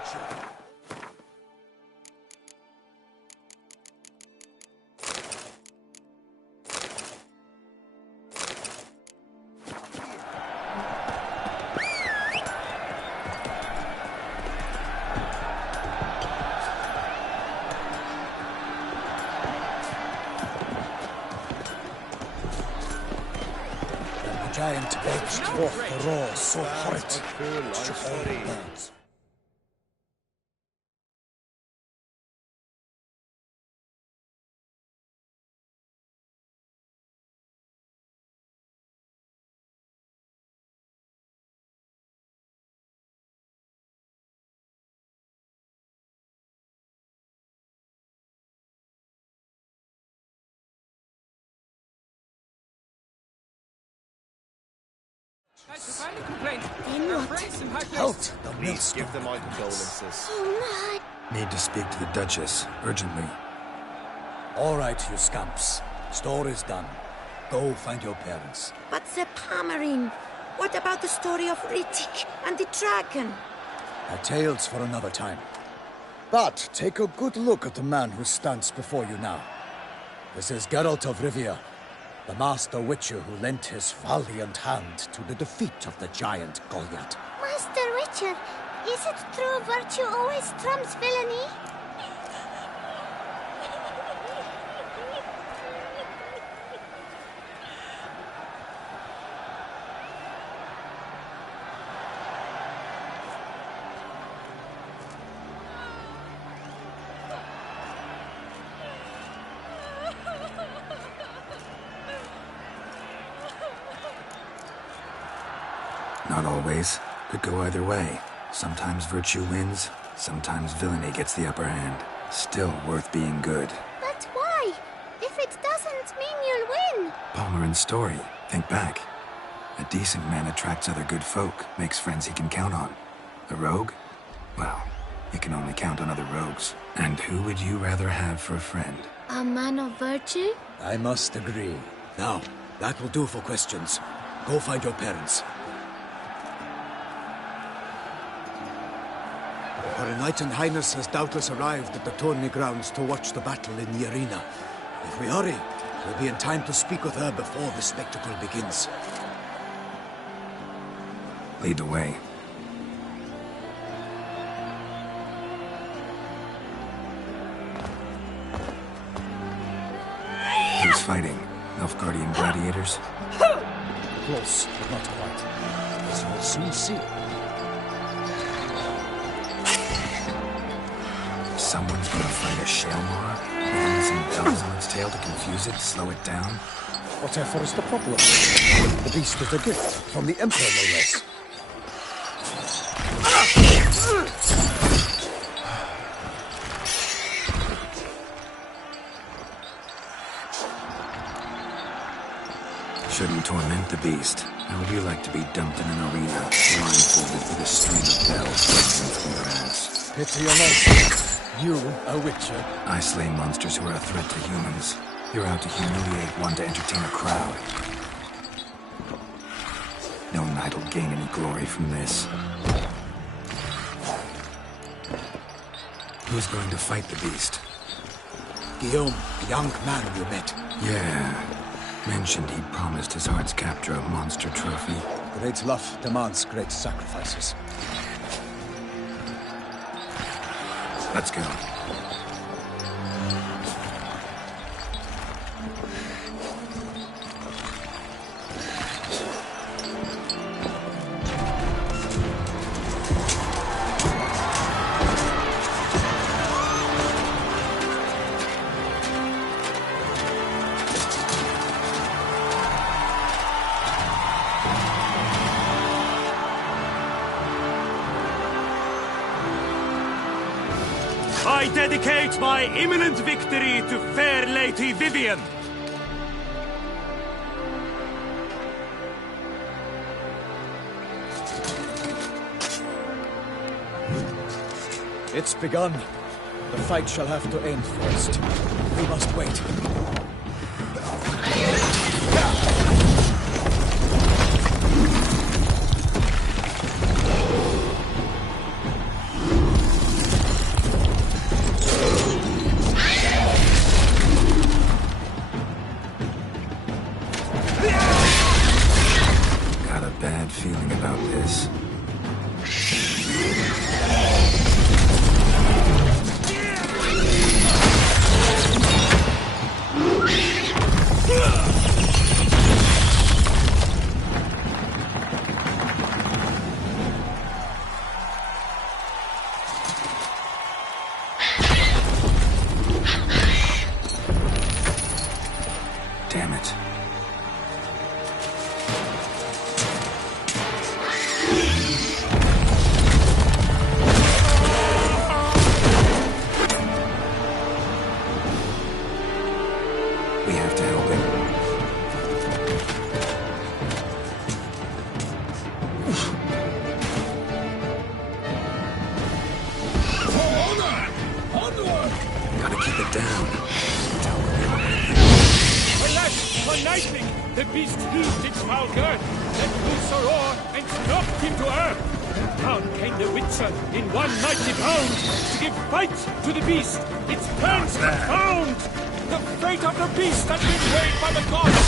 The giant edged forth the roar so horrid it shook all the birds. Then what? Halt! The Please millstone. give them my condolences. Oh Need to speak to the Duchess, urgently. All right, you scamps. Store is done. Go find your parents. But Sir Palmerin, what about the story of Rittik and the dragon? A tale's for another time. But take a good look at the man who stands before you now. This is Geralt of Rivia, the master witcher who lent his valiant hand to the defeat of the giant Goliath. Master Witcher, is it true virtue always trumps villainy? Not always. Could go either way. Sometimes virtue wins, sometimes villainy gets the upper hand. Still worth being good. But why? If it doesn't mean you'll win. Palmerin's story. Think back. A decent man attracts other good folk, makes friends he can count on. A rogue? Well, you can only count on other rogues. And who would you rather have for a friend? A man of virtue? I must agree. Now, that will do for questions. Go find your parents. Her Enlightened Highness has doubtless arrived at the tourney grounds to watch the battle in the arena. If we hurry, we'll be in time to speak with her before the spectacle begins. Lead the way. Who's fighting? Nilfgaardian gladiators? Close, but not quite. As you'll soon see. Someone's gonna fight a Shalmar? With some bells on its tail to confuse it, slow it down? Whatever is the problem? The beast is a gift from the Emperor, no less. Shouldn't torment the beast. How would you like to be dumped in an arena, blindfolded with a string of bells rustling through your ass? Pity your monster. You, a witcher. I slay monsters who are a threat to humans. You're out to humiliate one to entertain a crowd. No knight will gain any glory from this. Who's going to fight the beast? Guillaume, the young man you met. Yeah. Mentioned he'd promised his heart's capture a monster trophy. Great love demands great sacrifices. Let's go. I dedicate my imminent victory to fair Lady Vivienne. It's begun. The fight shall have to end first. We must wait. feeling about this. Damn it. We have to help him. For honor! Onward! Gotta keep it down. Alas, for lightning, the beast heaved its foul girth, let loose a roar, and knocked him to earth. Down came the Witcher in one mighty bound to give fight to the beast. Its plans profound. The fate of the beast has been weighed by the gods.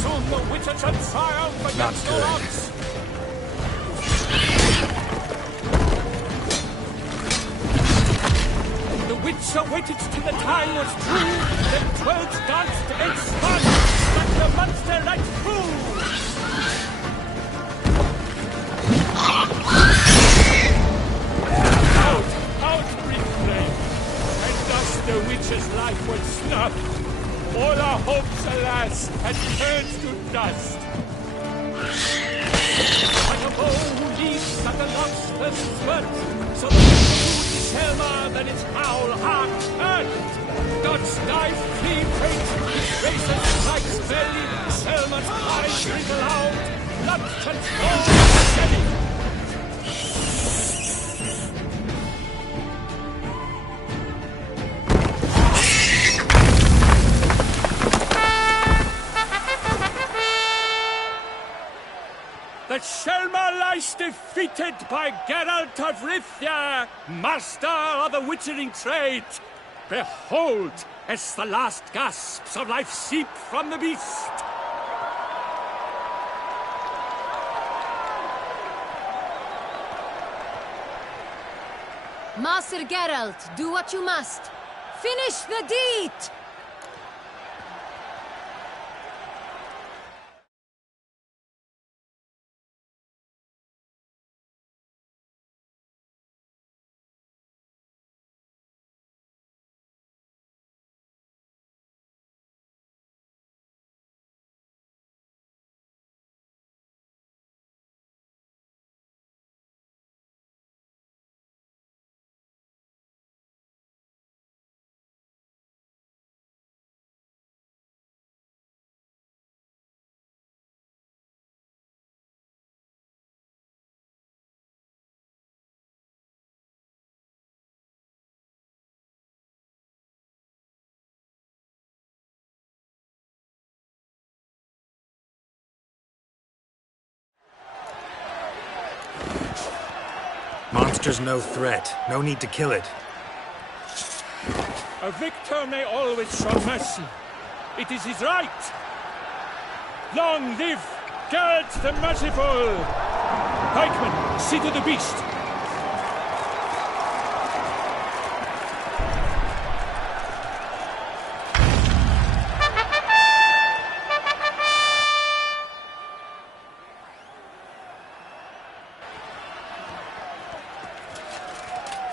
Soon the Witcher shall triumph against all odds. The Witcher waited till the time was true, then twirled, danced, and spun, like the monster right through. Out breathed flame, and thus the Witcher's life was snuffed. All our hopes, alas, had turned to dust. Like a bow who leaps at the lock's first spurt, so the Selma that its howl heart hurt. Gods dive, flee, break, his razor strikes belly, Selma's eyes wrinkle out, blood transforms the jelly. The Selma lies defeated by Geralt of Rivia, master of the witchering trade. Behold, as the last gasps of life seep from the beast. Master Geralt, do what you must. Finish the deed! Monster's no threat. No need to kill it. A victor may always show mercy. It is his right. Long live Geralt the Merciful! Pikeman, see to the beast.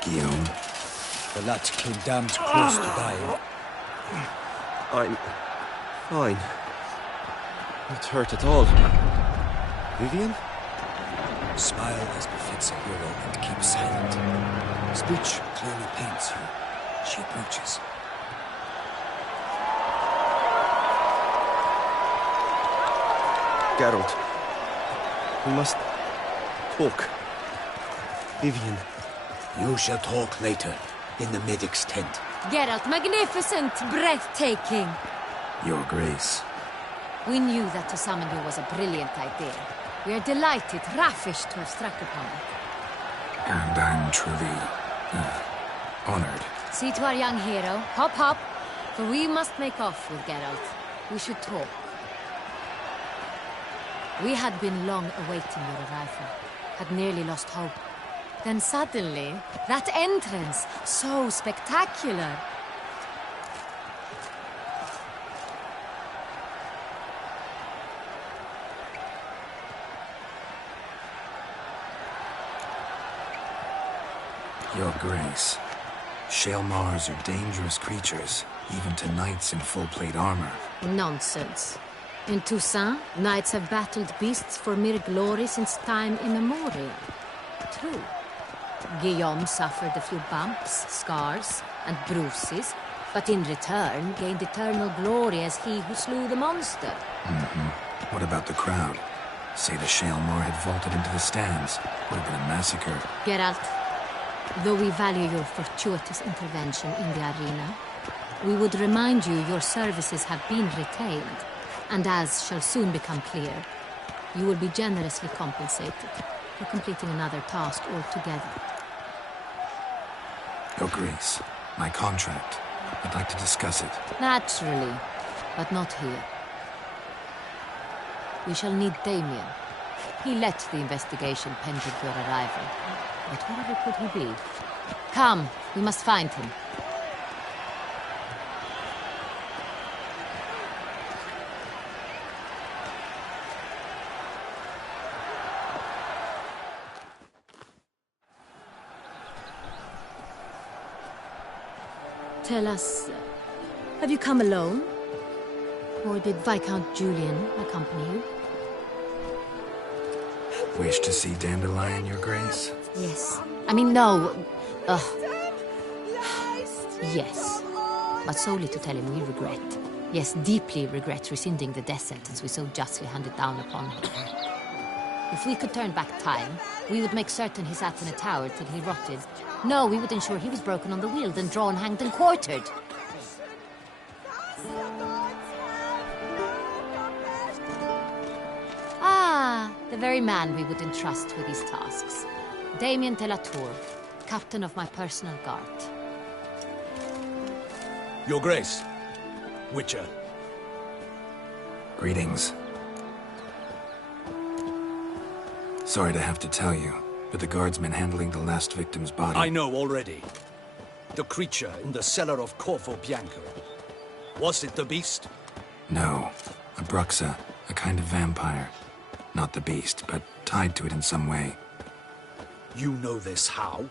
Guillaume. The lad came damned close to dying. I'm fine. Not hurt at all. Vivian? Smile as befits a hero and keep silent. Speech clearly paints you. She approaches. Geralt. We must talk. Vivian. You shall talk later, in the medic's tent. Geralt, magnificent, breathtaking. Your Grace. We knew that to summon you was a brilliant idea. We are delighted, ravished to have struck upon it. And I'm truly honored. See to our young hero. Hop, hop. For we must make off with Geralt. We should talk. We had been long awaiting your arrival, had nearly lost hope. Then suddenly, that entrance, so spectacular. Your Grace, Shaelmars are dangerous creatures, even to knights in full-plate armor. Nonsense. In Toussaint, knights have battled beasts for mere glory since time immemorial. True. Guillaume suffered a few bumps, scars, and bruises, but in return gained eternal glory as he who slew the monster. What about the crowd? Say the Shaelmar had vaulted into the stands. Would have been a massacre. Geralt, though we value your fortuitous intervention in the arena, we would remind you your services have been retained, and as shall soon become clear, you will be generously compensated for completing another task altogether. Your Grace, my contract. I'd like to discuss it. Naturally, but not here. We shall need Damien. He led the investigation pending your arrival. But wherever could he be? Come, we must find him. Tell us, have you come alone? Or did Viscount Julian accompany you? Wish to see Dandelion, Your Grace? Yes. I mean, no. Yes. But solely to tell him we regret. Yes, deeply regret rescinding the death sentence we so justly handed down upon him. If we could turn back time, we would make certain he sat in a tower till he rotted. No, we would ensure he was broken on the wheel, then drawn, hanged, and quartered. Ah, the very man we would entrust with these tasks. Damien de la Tour, captain of my personal guard. Your Grace, Witcher. Greetings. Sorry to have to tell you, but the guardsmen handling the last victim's body... I know already. The creature in the cellar of Corvo Bianco. Was it the beast? No. A Bruxa, a kind of vampire. Not the beast, but tied to it in some way. You know this how?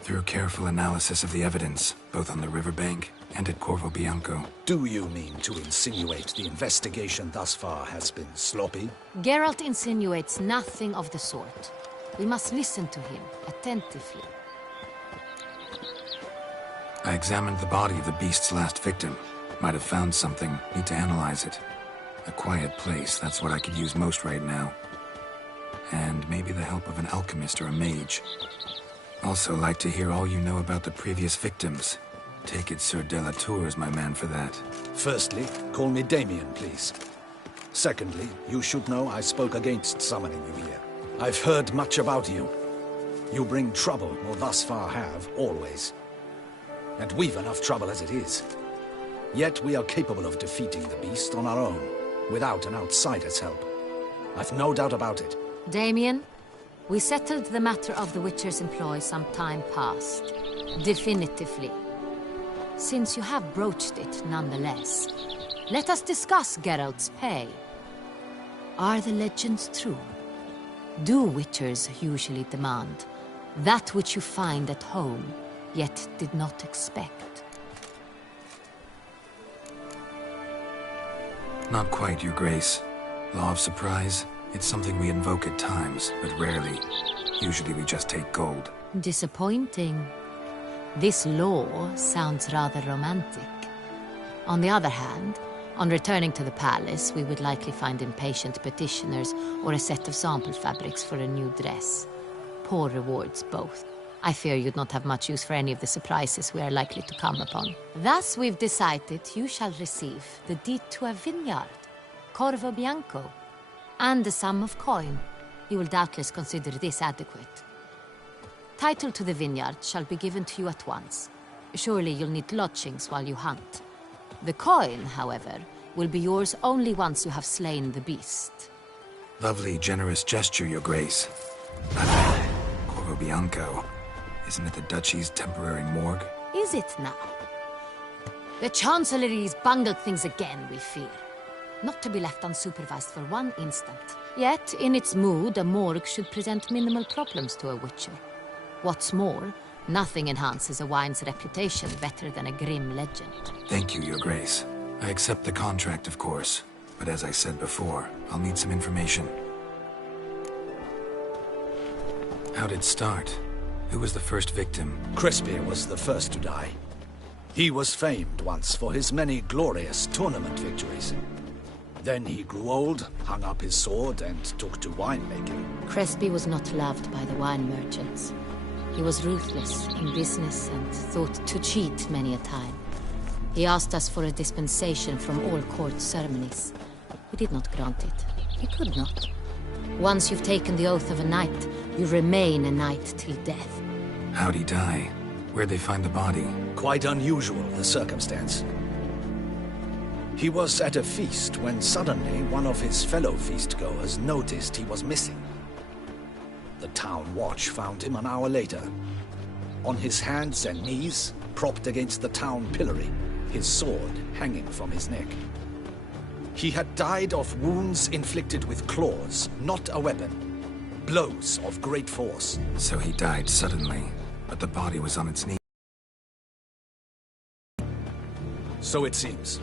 Through careful analysis of the evidence, both on the riverbank and at Corvo Bianco. Do you mean to insinuate the investigation thus far has been sloppy? Geralt insinuates nothing of the sort. We must listen to him attentively. I examined the body of the beast's last victim. Might have found something. Need to analyze it. A quiet place, that's what I could use most right now. And maybe the help of an alchemist or a mage. Also like to hear all you know about the previous victims. Take it Sir de la Tour is my man for that. Firstly, call me Damien, please. Secondly, you should know I spoke against summoning you here. I've heard much about you. You bring trouble, or thus far have, always. And we've enough trouble as it is. Yet we are capable of defeating the beast on our own, without an outsider's help. I've no doubt about it. Damien, we settled the matter of the Witcher's employ some time past. Definitively. Since you have broached it nonetheless, let us discuss Geralt's pay. Are the legends true? Do Witchers usually demand that which you find at home, yet did not expect? Not quite, Your Grace. Law of surprise, it's something we invoke at times, but rarely. Usually we just take gold. Disappointing. This law sounds rather romantic. On the other hand, on returning to the palace, we would likely find impatient petitioners or a set of sample fabrics for a new dress. Poor rewards, both. I fear you'd not have much use for any of the surprises we are likely to come upon. Thus, we've decided you shall receive the deed to a vineyard, Corvo Bianco, and a sum of coin. You will doubtless consider this adequate. Title to the vineyard shall be given to you at once. Surely you'll need lodgings while you hunt. The coin, however, will be yours only once you have slain the beast. Lovely, generous gesture, Your Grace. But Coro Bianco, isn't it the Duchy's temporary morgue? Is it now? The Chancellery's bungled things again, we fear. Not to be left unsupervised for one instant. Yet, in its mood, a morgue should present minimal problems to a witcher. What's more, nothing enhances a wine's reputation better than a grim legend. Thank you, Your Grace. I accept the contract, of course. But as I said before, I'll need some information. How'd it start? Who was the first victim? Crespi was the first to die. He was famed once for his many glorious tournament victories. Then he grew old, hung up his sword, and took to winemaking. Crespi was not loved by the wine merchants. He was ruthless in business and thought to cheat many a time. He asked us for a dispensation from all court ceremonies. We did not grant it. He could not. Once you've taken the oath of a knight, you remain a knight till death. How'd he die? Where'd they find the body? Quite unusual, the circumstance. He was at a feast when suddenly one of his fellow feastgoers noticed he was missing. The town watch found him an hour later. On his hands and knees, propped against the town pillory, his sword hanging from his neck. He had died of wounds inflicted with claws, not a weapon. Blows of great force. So he died suddenly, but the body was on its knees. So it seems.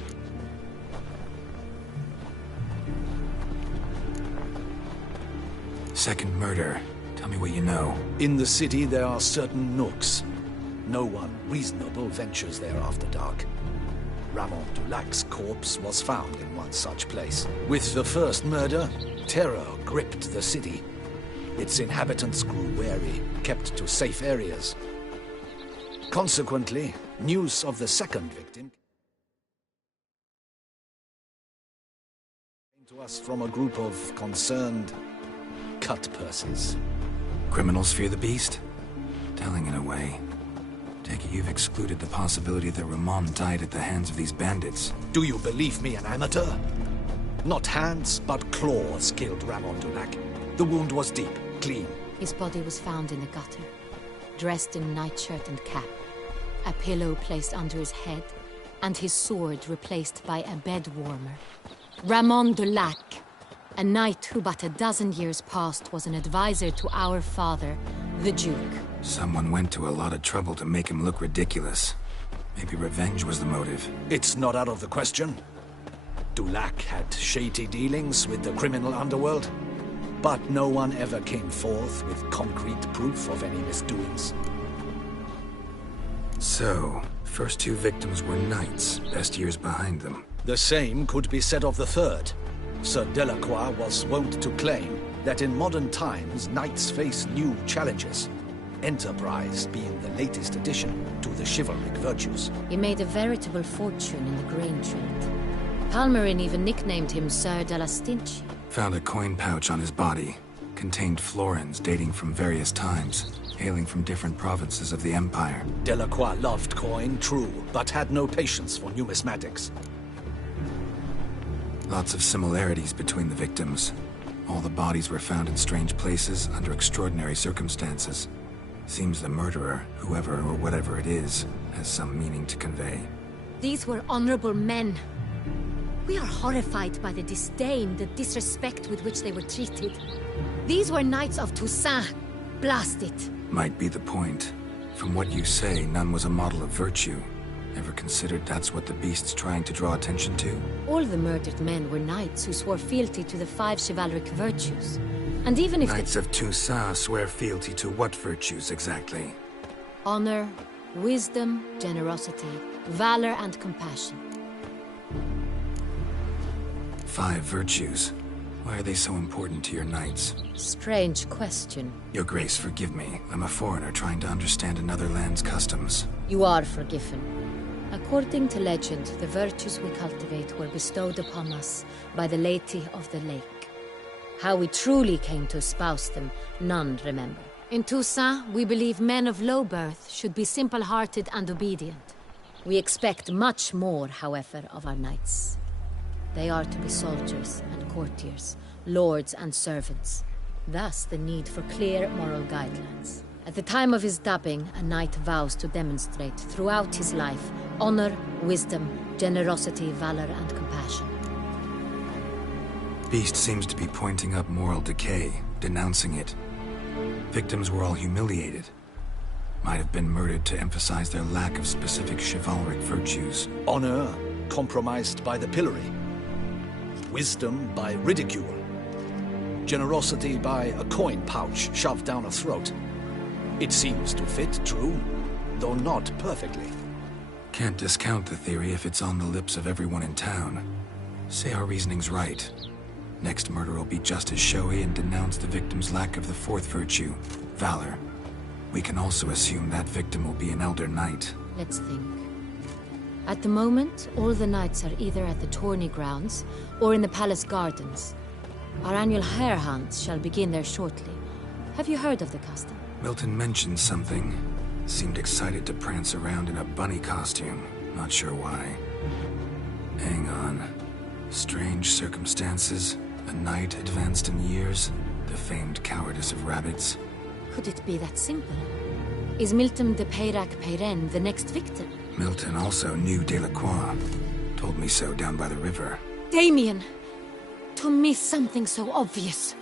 Second murder. Tell me what you know. In the city there are certain nooks. No one reasonable ventures there after dark. Ramon Dulac's corpse was found in one such place. With the first murder, terror gripped the city. Its inhabitants grew wary, kept to safe areas. Consequently, news of the second victim came to us from a group of concerned cut-purses. Criminals fear the beast? Telling in a way. Take it you've excluded the possibility that Ramon died at the hands of these bandits. Do you believe me an amateur? Not hands, but claws killed Ramon Dulac. The wound was deep, clean. His body was found in the gutter, dressed in nightshirt and cap, a pillow placed under his head, and his sword replaced by a bed warmer. Ramon Dulac, a knight who but a dozen years past was an advisor to our father, the Duke. Someone went to a lot of trouble to make him look ridiculous. Maybe revenge was the motive. It's not out of the question. Dulac had shady dealings with the criminal underworld, but no one ever came forth with concrete proof of any misdoings. So, first two victims were knights, best years behind them. The same could be said of the third. Sir Delacroix was wont to claim that in modern times knights face new challenges, enterprise being the latest addition to the chivalric virtues. He made a veritable fortune in the grain trade. Palmerin even nicknamed him Sir de la Stinchi. Found a coin pouch on his body. Contained florins dating from various times, hailing from different provinces of the Empire. Delacroix loved coin, true, but had no patience for numismatics. Lots of similarities between the victims. All the bodies were found in strange places under extraordinary circumstances. Seems the murderer, whoever or whatever it is, has some meaning to convey. These were honorable men. We are horrified by the disdain, the disrespect with which they were treated. These were knights of Toussaint. Blast it. Might be the point. From what you say, none was a model of virtue. Ever considered that's what the beast's trying to draw attention to? All the murdered men were knights who swore fealty to the 5 chivalric virtues. And even if Knights of Toussaint swear fealty to what virtues exactly? honor, wisdom, generosity, valor, and compassion. 5 virtues. Why are they so important to your knights? Strange question. Your Grace, forgive me. I'm a foreigner trying to understand another land's customs. You are forgiven. According to legend, the virtues we cultivate were bestowed upon us by the Lady of the Lake. How we truly came to espouse them, none remember. In Toussaint, we believe men of low birth should be simple-hearted and obedient. We expect much more, however, of our knights. They are to be soldiers and courtiers, lords and servants. Thus the need for clear moral guidelines. At the time of his dubbing, a knight vows to demonstrate throughout his life honor, wisdom, generosity, valor, and compassion. Beast seems to be pointing up moral decay, denouncing it. Victims were all humiliated. Might have been murdered to emphasize their lack of specific chivalric virtues. Honor compromised by the pillory. Wisdom by ridicule. Generosity by a coin pouch shoved down a throat. It seems to fit true, though not perfectly. Can't discount the theory if it's on the lips of everyone in town. Say our reasoning's right. Next murder will be just as showy and denounce the victim's lack of the fourth virtue, valor. We can also assume that victim will be an elder knight. Let's think. At the moment, all the knights are either at the tourney grounds or in the palace gardens. Our annual hare hunt shall begin there shortly. Have you heard of the custom? Milton mentioned something. Seemed excited to prance around in a bunny costume. Not sure why. Hang on. Strange circumstances. A knight advanced in years. The famed cowardice of rabbits. Could it be that simple? Is Milton de Peyrac Peyren the next victim? Milton also knew Delacroix. Told me so down by the river. Damien! To miss something so obvious.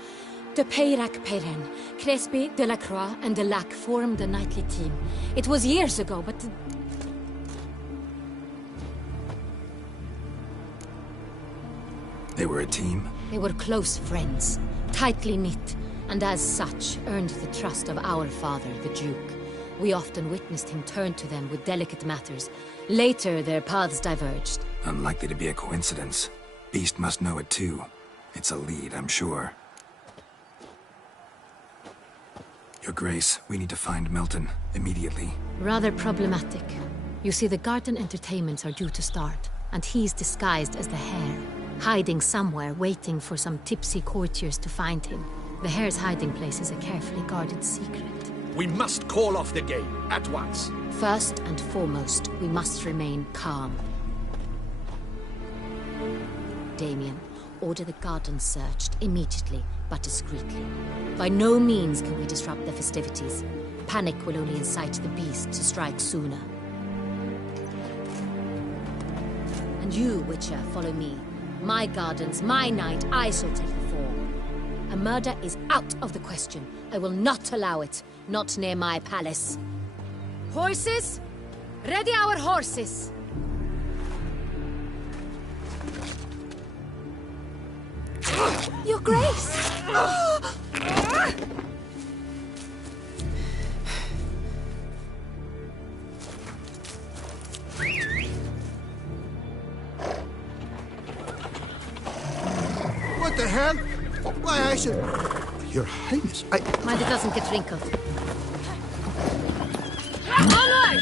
De Peyrac Peyren, Crespi, Delacroix, and Delac formed a knightly team. It was years ago, but... They were a team? They were close friends, tightly knit, and as such earned the trust of our father, the Duke. We often witnessed him turn to them with delicate matters. Later, their paths diverged. Unlikely to be a coincidence. Beast must know it too. It's a lead, I'm sure. Your Grace, we need to find Milton, immediately. Rather problematic. You see, the garden entertainments are due to start, and he's disguised as the hare, hiding somewhere, waiting for some tipsy courtiers to find him. The hare's hiding place is a carefully guarded secret. We must call off the game, at once. First and foremost, we must remain calm. Damien, order the garden searched immediately, but discreetly. By no means can we disrupt the festivities. Panic will only incite the beast to strike sooner. And you, Witcher, follow me. My gardens, my night, I shall take the fall. A murder is out of the question. I will not allow it. Not near my palace. Horses? Ready our horses! Your Grace! What the hell? Why, I should... Your Highness, Mind it doesn't get wrinkled. Onward!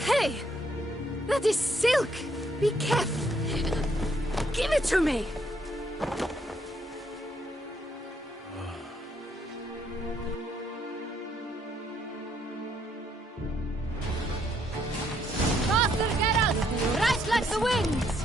Hey! That is silk! Be careful! Give it to me! Faster, Geralt! Right like the winds!